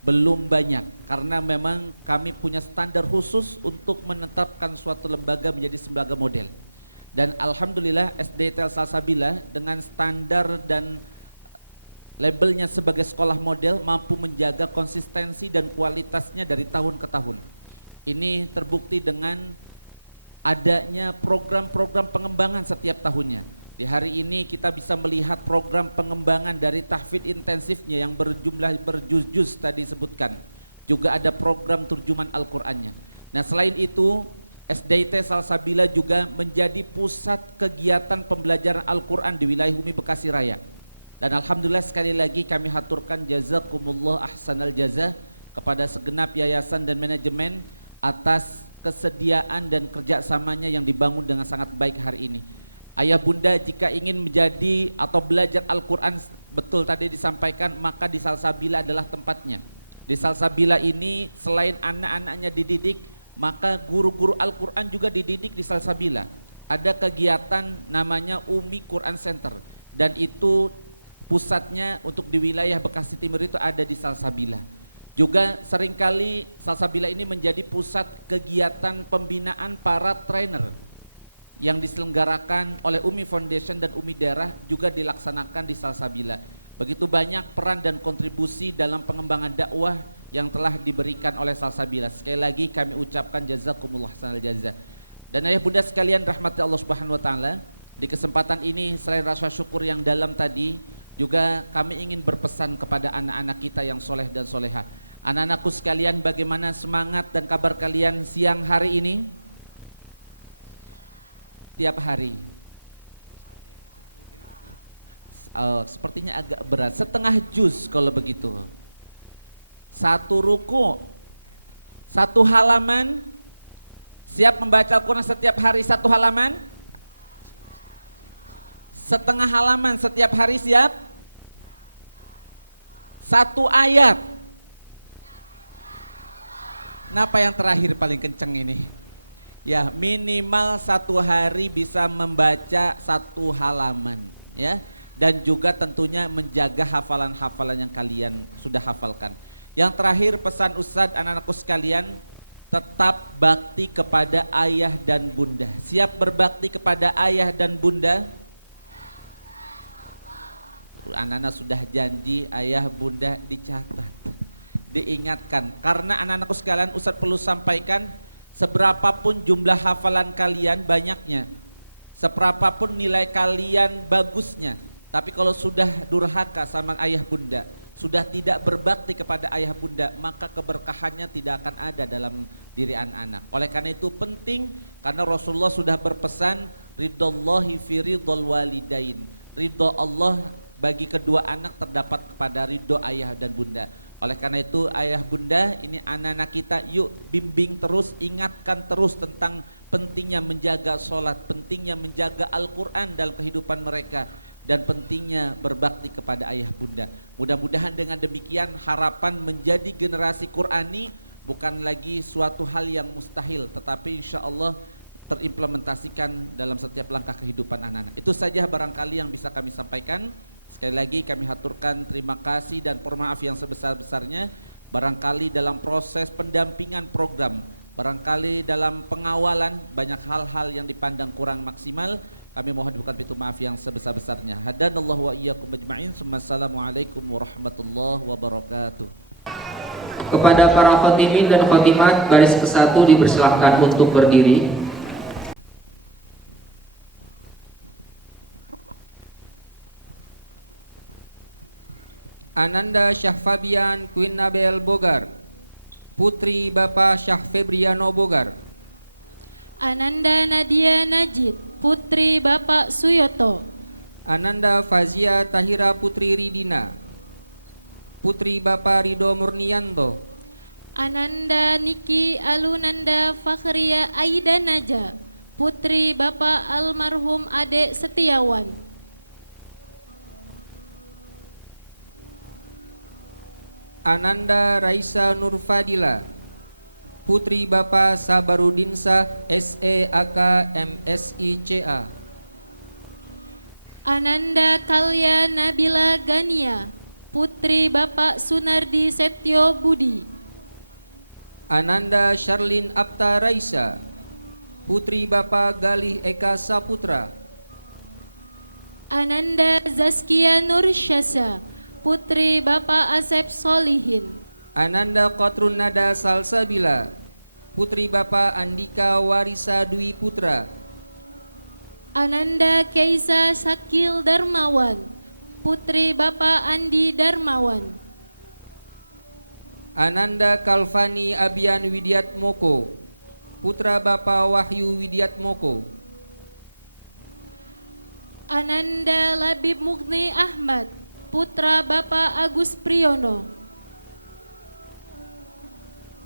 belum banyak, karena memang kami punya standar khusus untuk menetapkan suatu lembaga menjadi lembaga model. Dan alhamdulillah SDIT Salsabila dengan standar dan labelnya sebagai sekolah model mampu menjaga konsistensi dan kualitasnya dari tahun ke tahun. Ini terbukti dengan adanya program-program pengembangan setiap tahunnya. Di hari ini kita bisa melihat program pengembangan dari tahfidz intensifnya yang berjumlah berjuz-juz tadi disebutkan. Juga ada program terjemahan Al-Qur'annya. Nah, selain itu SDIT Salsabila juga menjadi pusat kegiatan pembelajaran Al-Qur'an di wilayah Umi Bekasi Raya. Dan alhamdulillah sekali lagi kami haturkan jazakumullah ahsanal jaza kepada segenap yayasan dan manajemen atas kesediaan dan kerjasamanya yang dibangun dengan sangat baik hari ini. Ayah bunda jika ingin menjadi atau belajar Al-Quran, betul tadi disampaikan, maka di Salsabila adalah tempatnya. Di Salsabila ini selain anak-anaknya dididik, maka guru-guru Al-Quran juga dididik di Salsabila. Ada kegiatan namanya Umi Quran Center, dan itu pusatnya untuk di wilayah Bekasi Timur itu ada di Salsabila. Juga seringkali Salsabila ini menjadi pusat kegiatan pembinaan para trainer yang diselenggarakan oleh Umi Foundation dan Umi Daerah, juga dilaksanakan di Salsabila. Begitu banyak peran dan kontribusi dalam pengembangan dakwah yang telah diberikan oleh Salsabila. Sekali lagi kami ucapkan jazakumullah sanal jaza. Dan ayah bunda sekalian rahmati Allah Subhanahu wa taala, di kesempatan ini selain rasa syukur yang dalam tadi, juga kami ingin berpesan kepada anak-anak kita yang soleh dan soleha. Anak-anakku sekalian, bagaimana semangat dan kabar kalian siang hari ini? Tiap hari Sepertinya agak berat, setengah juz kalau begitu. 1 ruku, 1 halaman. Siap membaca Al-Quran setiap hari 1 halaman? Setengah halaman setiap hari siap? 1 ayat. Kenapa yang terakhir paling kenceng ini? Ya, minimal 1 hari bisa membaca 1 halaman, ya. Dan juga tentunya menjaga hafalan-hafalan yang kalian sudah hafalkan. Yang terakhir pesan Ustadz, anak-anakku sekalian, tetap bakti kepada ayah dan bunda. Siap berbakti kepada ayah dan bunda? Anak-anak sudah janji, ayah bunda dicatat, diingatkan. Karena anak-anakku sekalian, Ustadz perlu sampaikan, seberapapun jumlah hafalan kalian banyaknya, seberapapun nilai kalian bagusnya, tapi kalau sudah durhaka sama ayah bunda, sudah tidak berbakti kepada ayah bunda, maka keberkahannya tidak akan ada dalam diri anak-anak. Oleh karena itu penting, karena Rasulullah sudah berpesan, ridhallahi fi ridhal walidain. Ridho Allah bagi kedua anak terdapat kepada ridho ayah dan bunda. Oleh karena itu ayah bunda, ini anak-anak kita, yuk bimbing terus, ingatkan terus tentang pentingnya menjaga sholat, pentingnya menjaga Al-Quran dalam kehidupan mereka, dan pentingnya berbakti kepada ayah bunda. Mudah-mudahan dengan demikian harapan menjadi generasi Qurani bukan lagi suatu hal yang mustahil, tetapi insya Allah terimplementasikan dalam setiap langkah kehidupan anak-anak. Itu saja barangkali yang bisa kami sampaikan. Sekali lagi kami haturkan terima kasih dan permaaf yang sebesar-besarnya. Barangkali dalam proses pendampingan program, barangkali dalam pengawalan banyak hal-hal yang dipandang kurang maksimal. Kami mohon dibuka pintu maaf yang sebesar-besarnya. Hadanallahu wa iyyakum ajma'in. Assalamualaikum warahmatullahi wabarakatuh. Kepada para khotimin dan khotimat baris ke-1 dipersilahkan untuk berdiri. Ananda Syahfabian Queen Nabel Bogar, putri Bapak Syah Febriano Bogar. Ananda Nadia Najid, putri Bapak Suyoto. Ananda Fazia Tahira putri Ridina, putri Bapak Rido Murnianto. Ananda Niki Alunanda Fakhria Aida Naja, putri Bapak almarhum Ade Setiawan. Ananda Raisa Nurfadila, putri Bapak Sabarudinsa SEAK MSICA. Ananda Kalya Nabila Gania, putri Bapak Sunardi Setio Budi. Ananda Sharlin Apta Raisa, putri Bapak Galih Eka Saputra. Ananda Zaskia Nursyasa, putri Bapak Asep Solihin. Ananda Qatrun Nada Salsabila, putri Bapak Andika Warisa Dwi Putra. Ananda Keisa Sakil Darmawan, putri Bapak Andi Darmawan. Ananda Kalvani Abian Widiat Moko, putra Bapak Wahyu Widiat Moko. Ananda Labib Mukni Ahmad, putra Bapak Agus Priyono.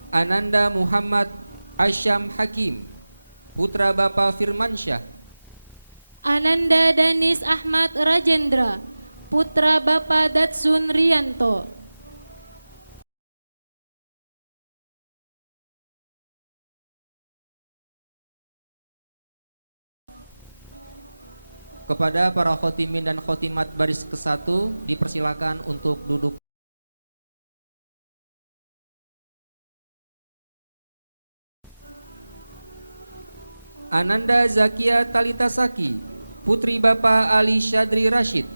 Ananda Muhammad Asyam Hakim, putra Bapak Firmansyah. Ananda Danis Ahmad Rajendra, putra Bapak Datsun Rianto. Kepada para khotimin dan khotimat baris ke-1 dipersilakan untuk duduk. Ananda Zakia Talitasaki, putri Bapak Ali Syadri Rashid.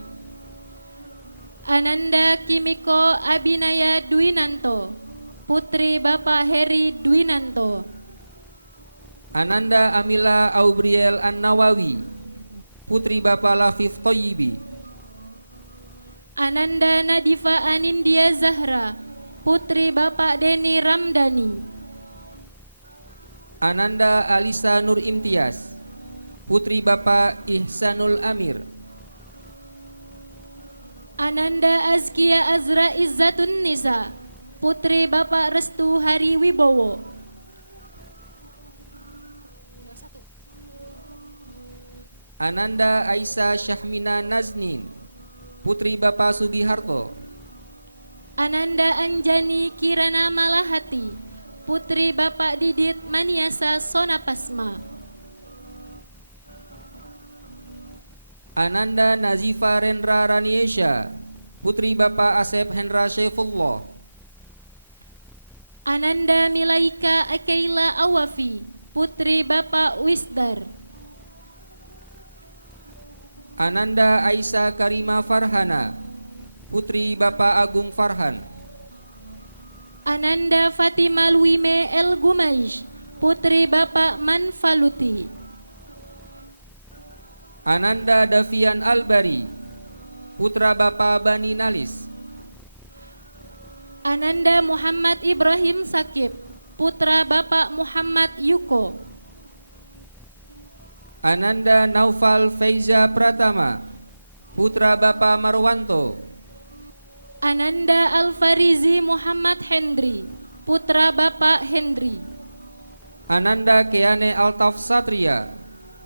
Ananda Kimiko Abinaya Dwinanto, putri Bapak Heri Dwinanto. Ananda Amila Aubriel An-Nawawi, putri Bapak Lafif Toyibi. Ananda Nadifa Anindya Zahra, putri Bapak Deni Ramdhani. Ananda Alisa Nur Imtiaz, putri Bapak Ihsanul Amir. Ananda Azkia Azra Izzatun Nisa, putri Bapak Restu Hari Wibowo. Ananda Aisyah Syahmina Naznin, putri Bapak Sugiharto. Ananda Anjani Kirana Malahati, putri Bapak Didit Maniasa Sonapasma. Ananda Nazifa Rendra Raniesha, putri Bapak Asep Hendra Syaifullah. Ananda Milaika Akaila Awafi, putri Bapak Wisdar. Ananda Aisyah Karima Farhana, putri Bapak Agung Farhan. Ananda Fatima Luime El Gumaish, putri Bapak Manfaluti. Ananda Davian Albari, putra Bapak Bani Nalis. Ananda Muhammad Ibrahim Sakib, putra Bapak Muhammad Yuko. Ananda Naufal Faiza Pratama, putra Bapak Marwanto. Ananda Alfarizi Muhammad Hendri, putra Bapak Hendri. Ananda Keane Altaf Satria,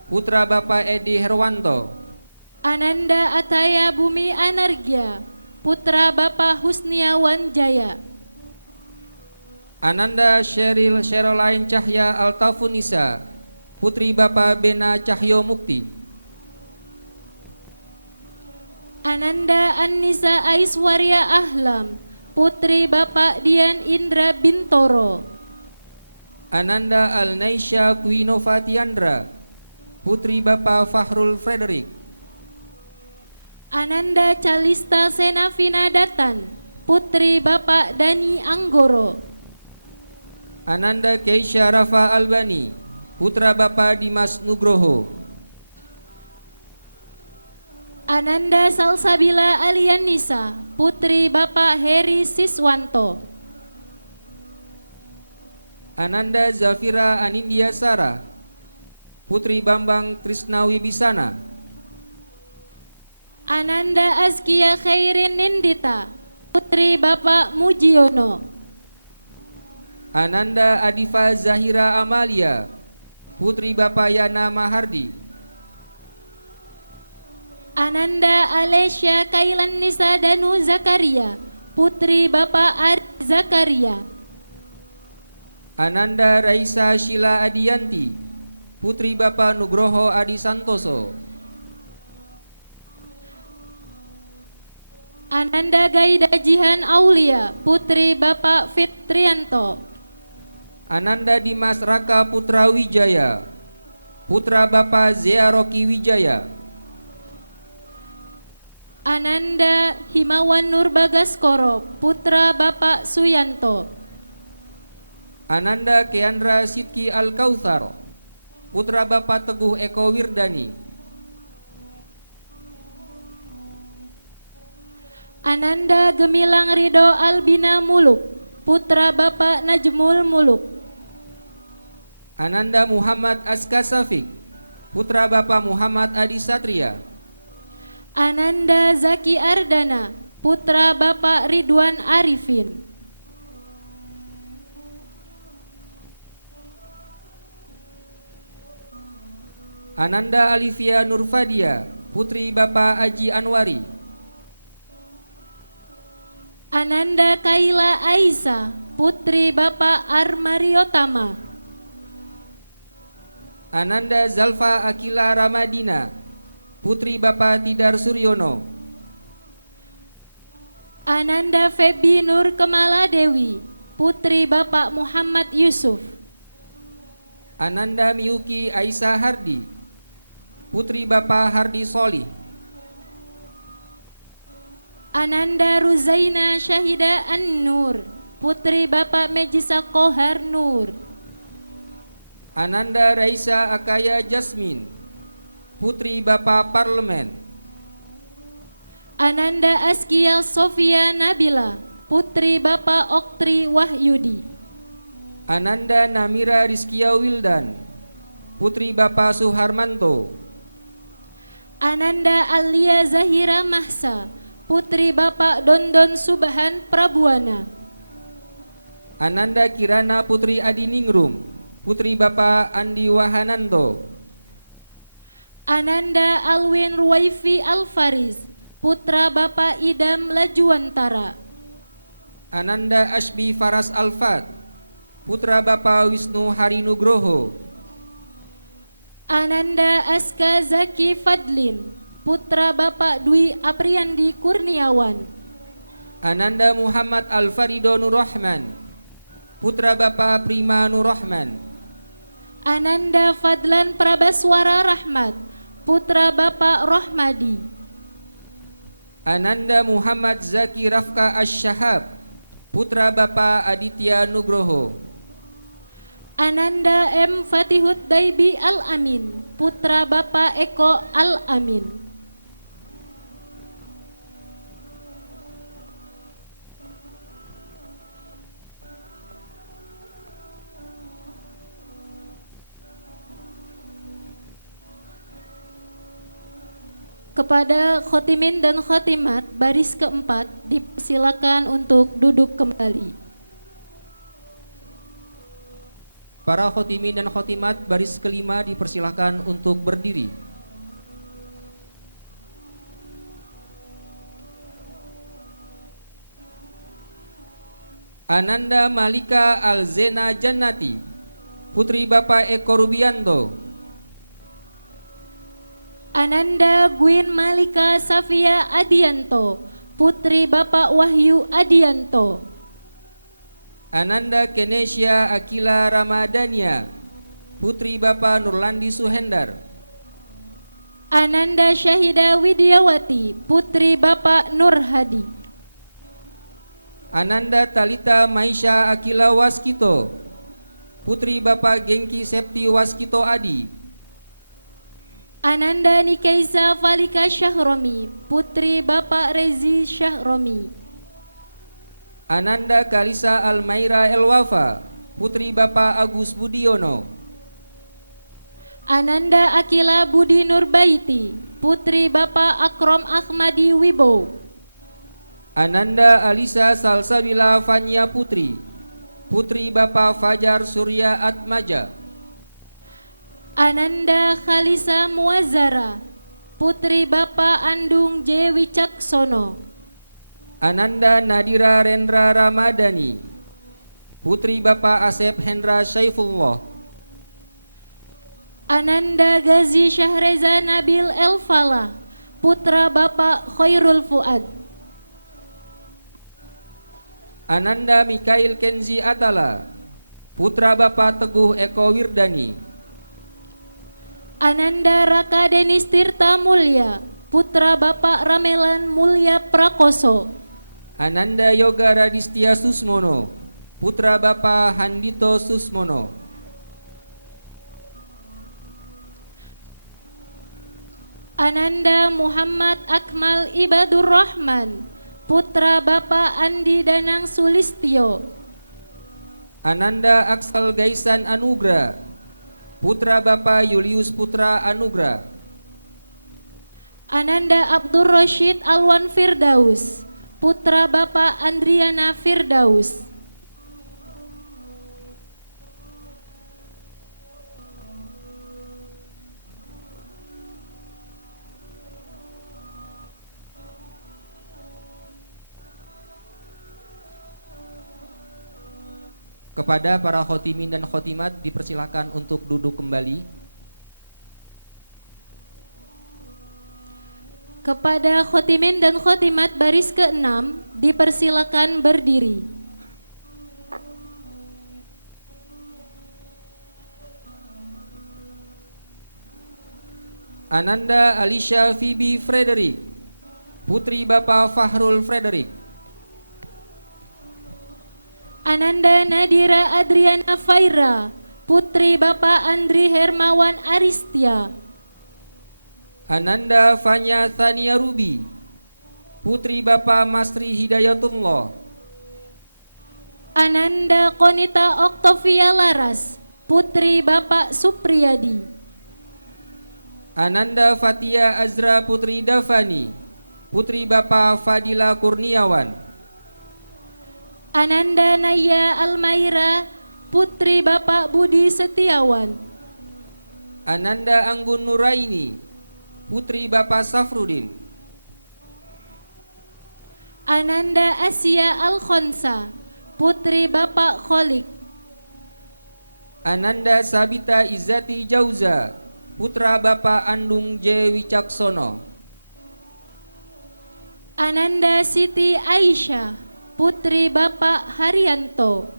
putra Bapak Edi Herwanto. Ananda Ataya Bumi Anargia, putra Bapak Husniawan Jaya. Ananda Sheryl Sheroline Cahya Altafunisa, putri Bapak Bena Cahyo Mukti. Ananda Annisa Aiswarya Ahlam, putri Bapak Dian Indra Bintoro. Ananda Alnaisha Kuinovatiandra, putri Bapak Fahrul Frederick. Ananda Calista Senavina Datan, putri Bapak Dani Anggoro. Ananda Keisha Rafa Albani, putra Bapak Dimas Nugroho. Ananda Salsabila Alianisa, putri Bapak Heri Siswanto. Ananda Zafira Anindya Sara, putri Bambang Trisna Wibisana. Ananda Azkia Khairin Nindita, putri Bapak Mujiono. Ananda Adifa Zahira Amalia, putri Bapak Yana Mahardi. Ananda Alesya Kailan Nisa Danu Zakaria, putri Bapak Ari Zakaria. Ananda Raisa Sheila Adianti, putri Bapak Nugroho Adi Santoso. Ananda Gaida Jihan Aulia, putri Bapak Fitrianto. Ananda Dimas Raka Putra Wijaya, putra Bapak Zea Roki Wijaya. Ananda Himawan Nur Bagaskoro, putra Bapak Suyanto. Ananda Keandra Sidki Al-Kautsar, putra Bapak Teguh Eko Wirdani. Ananda Gemilang Ridho Albina Muluk, putra Bapak Najmul Muluk. Ananda Muhammad Aska Safik, putra Bapak Muhammad Adi Satria. Ananda Zaki Ardana, putra Bapak Ridwan Arifin. Ananda Alivia Nurfadia, putri Bapak Aji Anwari. Ananda Kaila Aisyah, putri Bapak Armariotama. Ananda Zalfa Akila Ramadina, putri Bapak Tidar Suryono. Ananda Febi Nur Kemala Dewi, putri Bapak Muhammad Yusuf. Ananda Miyuki Aisyah Hardi, putri Bapak Hardi Solih. Ananda Ruzaina Syahida An-Nur, putri Bapak Mejisa Kohar Nur. Ananda Raisa Akaya Jasmine, putri Bapak Parlemen. Ananda Askia Sofia Nabila, putri Bapak Oktri Wahyudi. Ananda Namira Rizkia Wildan, putri Bapak Suharmanto. Ananda Alia Zahira Mahsa, putri Bapak Dondon Subhan Prabuana. Ananda Kirana putri Adiningrum, putri Bapak Andi Wahananto. Ananda Alwin Ruwaifi Alfaris, putra Bapak Idam Lajuantara. Ananda Ashbi Faras Alfat, putra Bapak Wisnu Harinugroho. Ananda Aska Zaki Fadlin, putra Bapak Dwi Apriandi Kurniawan. Ananda Muhammad Alfarido Nurrahman, putra Bapak Prima Nurrahman. Ananda Fadlan Prabaswara Rahmat, putra Bapak Rohmadi. Ananda Muhammad Zaki Rafka Asyahab, putra Bapak Aditya Nugroho. Ananda M. Fatihud Daibi Al-Amin, putra Bapak Eko Al-Amin. Kepada khotimin dan khotimat baris keempat dipersilakan untuk duduk kembali. Para khotimin dan khotimat baris kelima dipersilakan untuk berdiri. Ananda Malika Alzena Jannati, putri Bapak Eko Rubianto. Ananda Gwin Malika Safia Adianto, putri Bapak Wahyu Adianto. Ananda Kenesia Akila Ramadania, putri Bapak Nurlandi Suhendar. Ananda Syahida Widiawati, putri Bapak Nur Hadi. Ananda Talita Maisha Akila Waskito, putri Bapak Gengki Septi Waskito Adi. Ananda Nikaisa Falika Syahromi, putri Bapak Rezi Syahromi. Ananda Kalisa Almaira Elwafa, putri Bapak Agus Budiono. Ananda Akila Budi Nurbaiti, putri Bapak Akrom Ahmadi Wibow. Ananda Alisa Salsabila Fanya Putri, putri Bapak Fajar Surya Atmaja. Ananda Khalisa Muazzara, putri Bapak Andung J. Wicaksono. Ananda Nadira Rendra Ramadhani, putri Bapak Asep Hendra Syaifullah. Ananda Gazi Syahreza Nabil Elfala, putra Bapak Khairul Fuad. Ananda Mikail Kenzi Atala, putra Bapak Teguh Eko Wirdani. Ananda Raka Denis Tirta Mulya, putra Bapak Ramelan Mulya Prakoso. Ananda Yoga Radistia Susmono, putra Bapak Handito Susmono. Ananda Muhammad Akmal Ibadur Rahman, putra Bapak Andi Danang Sulistyo. Ananda Aksal Gaisan Anugrah, putra Bapak Julius Putra Anugrah. Ananda Abdur Rashid Alwan Firdaus, putra Bapak Andriana Firdaus. Kepada para khotimin dan khotimat dipersilakan untuk duduk kembali. Kepada khotimin dan khotimat baris ke-6 dipersilakan berdiri. Ananda Alicia Phoebe Frederick, putri Bapak Fahrul Frederick. Ananda Nadira Adriana Faira, putri Bapak Andri Hermawan Aristia. Ananda Fanya Thania Rubi, putri Bapak Masri Hidayatullah. Ananda Konita Octavia Laras, putri Bapak Supriyadi. Ananda Fatia Azra putri Davani, Putri Bapak Fadila Kurniawan. Ananda Naya Almaira, Putri Bapak Budi Setiawan. Ananda Anggun Nuraini, Putri Bapak Safrudin. Ananda Asia Alkhonsa, Putri Bapak Kholik. Ananda Sabita Izzati Jauza, putra Bapak Andung J. Wicaksono. Ananda Siti Aisyah, Putri Bapak Haryanto.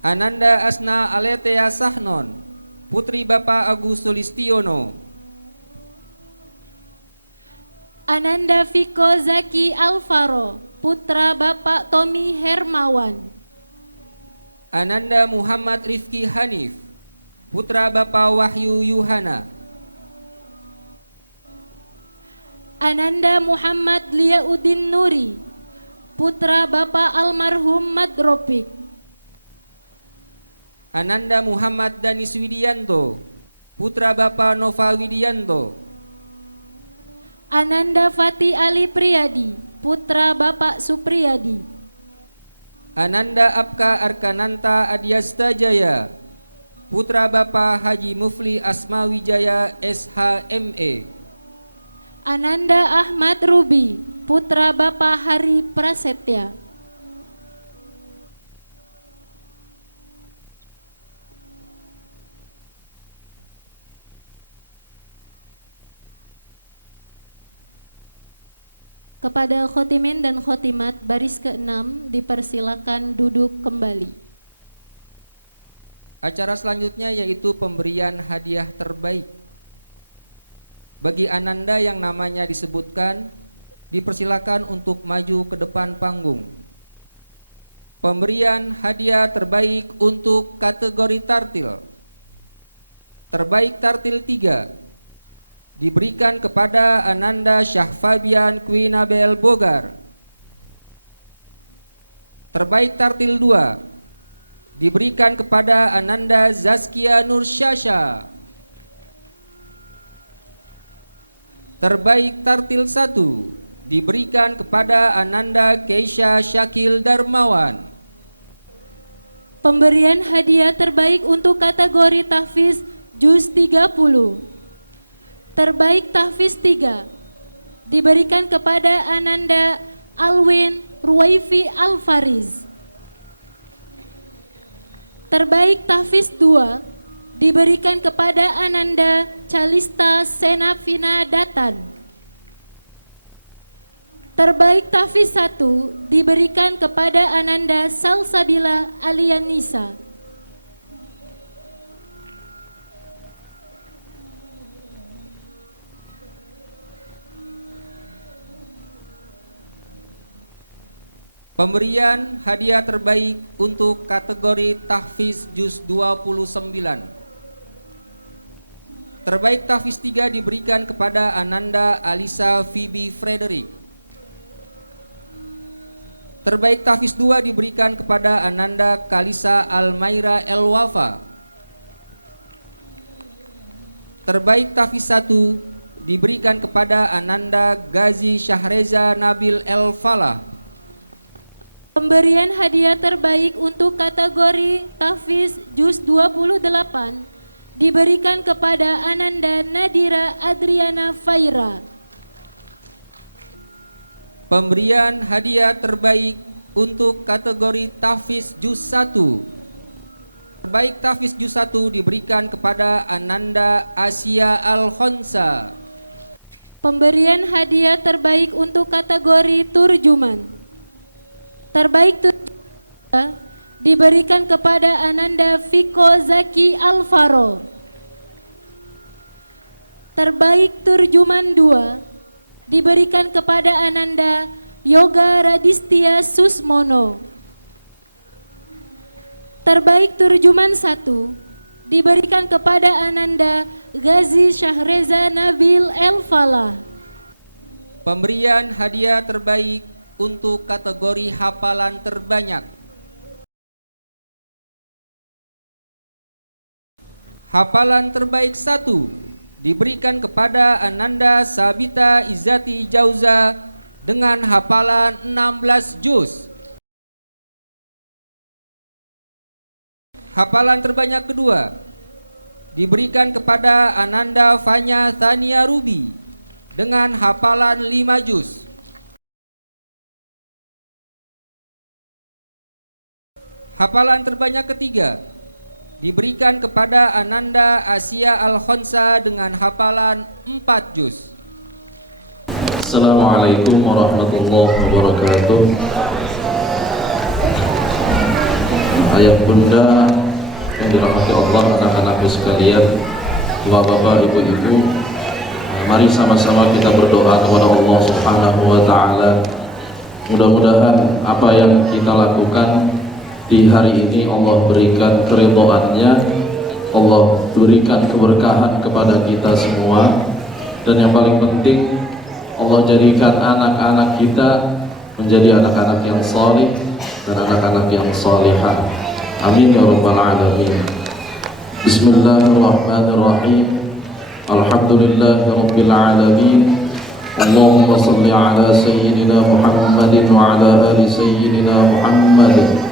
Ananda Asna Aletea Sahnon, Putri Bapak Agus Sulistiono. Ananda Viko Zaki Alvaro, putra Bapak Tommy Hermawan. Ananda Muhammad Rifki Hanif, putra Bapak Wahyu Yuhana. Ananda Muhammad Liauddin Nuri, putra Bapak almarhum Madropik. Ananda Muhammad Danis Widianto, putra Bapak Nova Widianto. Ananda Fati Ali Priyadi, putra Bapak Supriyadi. Ananda Apka Arkananta Adiasta Jaya, putra Bapak Haji Mufli Asmawijaya SHME. Ananda Ahmad Rubi, putra Bapak Hari Prasetya. Kepada khotimin dan khotimat baris ke-6 dipersilakan duduk kembali. Acara selanjutnya yaitu pemberian hadiah terbaik. Bagi Ananda yang namanya disebutkan, dipersilakan untuk maju ke depan panggung. Pemberian hadiah terbaik untuk kategori tartil. Terbaik tartil 3 diberikan kepada Ananda Syahfabian Quinabel Bogar. Terbaik tartil 2 diberikan kepada Ananda Zaskia Nursyasha. Terbaik tartil 1 diberikan kepada Ananda Keisha Syakil Darmawan. Pemberian hadiah terbaik untuk kategori tahfiz juz 30. Terbaik tahfiz 3 diberikan kepada Ananda Alwin Ruwaifi Alfariz. Terbaik tahfiz 2 diberikan kepada Ananda Calista Senafina Datan. Terbaik tahfiz 1 diberikan kepada Ananda Salsabila Alianisa. Pemberian hadiah terbaik untuk kategori tahfiz juz 29. Terbaik tahfiz 3 diberikan kepada Ananda Alisa Phoebe Frederick. Terbaik tahfiz 2 diberikan kepada Ananda Kalisa Almaira Elwafa. Terbaik tahfiz 1 diberikan kepada Ananda Gazi Syahreza Nabil El Falah. Pemberian hadiah terbaik untuk kategori tahfiz juz 28 diberikan kepada Ananda Nadira Adriana Faira. Pemberian hadiah terbaik untuk kategori tahfiz juz 1. Terbaik tahfiz juz 1 diberikan kepada Ananda Asia Alkhonsa. Pemberian hadiah terbaik untuk kategori turjuman. Terbaik turjuman diberikan kepada Ananda Viko Zaki Alvaro. Terbaik turjuman 2 diberikan kepada Ananda Yoga Radistia Susmono. Terbaik turjuman 1 diberikan kepada Ananda Gazi Syahreza Nabil El Falah. Pemberian hadiah terbaik untuk kategori hafalan terbanyak. Hafalan terbaik 1 diberikan kepada Ananda Sabita Izzati Jauza dengan hafalan 16 juz. Hafalan terbanyak kedua diberikan kepada Ananda Fanya Thania Ruby dengan hafalan 5 juz. Hafalan terbanyak ketiga diberikan kepada Ananda Asia Al-Khonsa dengan hafalan 4 juz. Assalamualaikum warahmatullahi wabarakatuh. Ayah bunda yang dirahmati Allah, anak-anakku sekalian, bapak-bapak, ibu-ibu, mari sama-sama kita berdoa kepada Allah Subhanahu wa taala. Mudah-mudahan apa yang kita lakukan di hari ini Allah berikan keridhaannya, Allah berikan keberkahan kepada kita semua, dan yang paling penting Allah jadikan anak-anak kita menjadi anak-anak yang salih dan anak-anak yang salihah. Amin ya rabbal alamin. Bismillahirrahmanirrahim. Alhamdulillahi rabbil alamin. Allahumma salli ala sayyidina Muhammadin wa ala ali sayyidina Muhammad.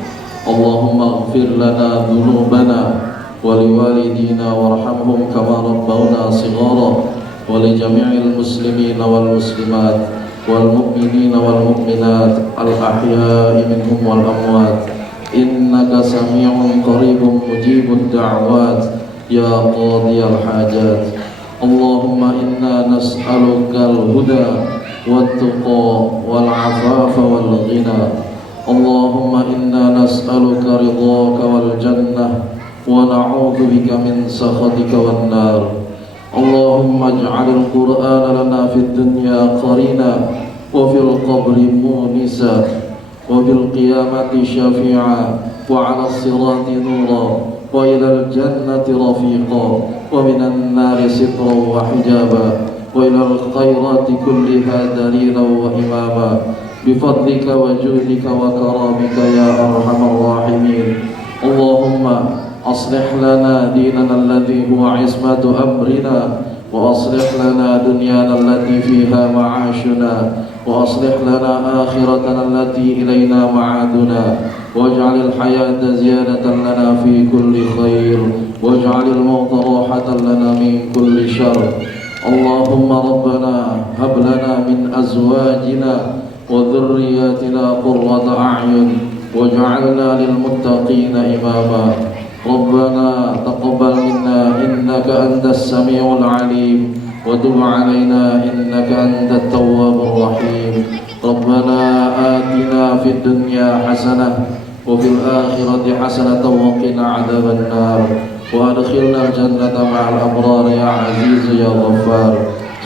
Allahumma ighfir lana dhunubana wa liwalidina warhamhum kama rabbawna shighara wa li jami'il muslimina wal muslimat wal mu'minina wal mu'minat al ahya'i minhum wal amwat innaka sami'un qaribun mujibud da'wat ya qadiyal hajat. Allahumma inna nas'aluka al-huda wat tuqa wal afafa wal ghina. Allahumma inna nas'aluka ridhaka wal jannah wa na'udzu bika min sakhatika wan nar. Allahumma ij'alil qur'ana lana fid dunya qarina wa fil qabri munisa wa fil qiyamati syafi'a wa 'ala sirati nura wa ilal jannati rafiqa wa minan nari sitran wa hijaba wa ilal khairati kulliha dalilan wa imama بفضلك وجودك وكرامك يا أرحم الراحمين. اللهم أصلح لنا ديننا الذي هو عصمة أمرنا وأصلح لنا دنيانا التي فيها معاشنا وأصلح لنا آخرتنا التي إلينا معادنا واجعل الحياة زيادة لنا في كل خير واجعل الموت راحة لنا من كل شر. اللهم ربنا هب لنا من أزواجنا وذرياتنا قرة أعين واجعلنا للمتقين إماما. ربنا تقبل منا إنك أنت السميع العليم وتب علينا إنك أنت التواب الرحيم. ربنا آتنا في الدنيا حسنة وفي الآخرة حسنة وقنا عذاب النار وأدخلنا الجنة مع الأبرار يا عزيز يا غفار.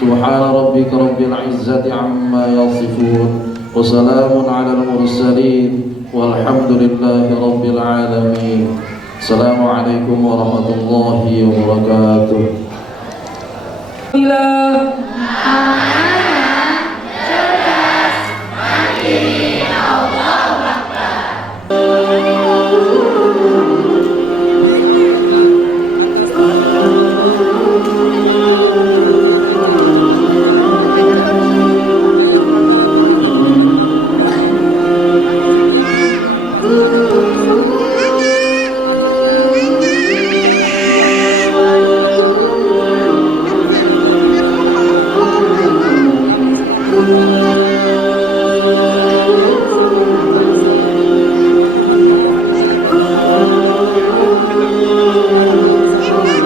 سبحان ربك رب العزة عما يصفون وسلام على المرسلين والحمد لله رب العالمين. السلام عليكم ورحمة الله وبركاته. Bi'aunillah, atas pertolongan Allah, rangkaian demi rangkaian acara dapat berjalan dengan lancar. Ayah bunda, para hadirin dan tamu undangan, setiap pertemuan pasti ada perpisahan. Akhirnya tibalah jiwa kita di penghujung acara. Tiada gading yang tak retak. Kami selaku pembawa acara, saya Zakaria bersama Nurmalisa, memohon maaf jika ada kekurangan dan kekhilafan, karena kesempurnaan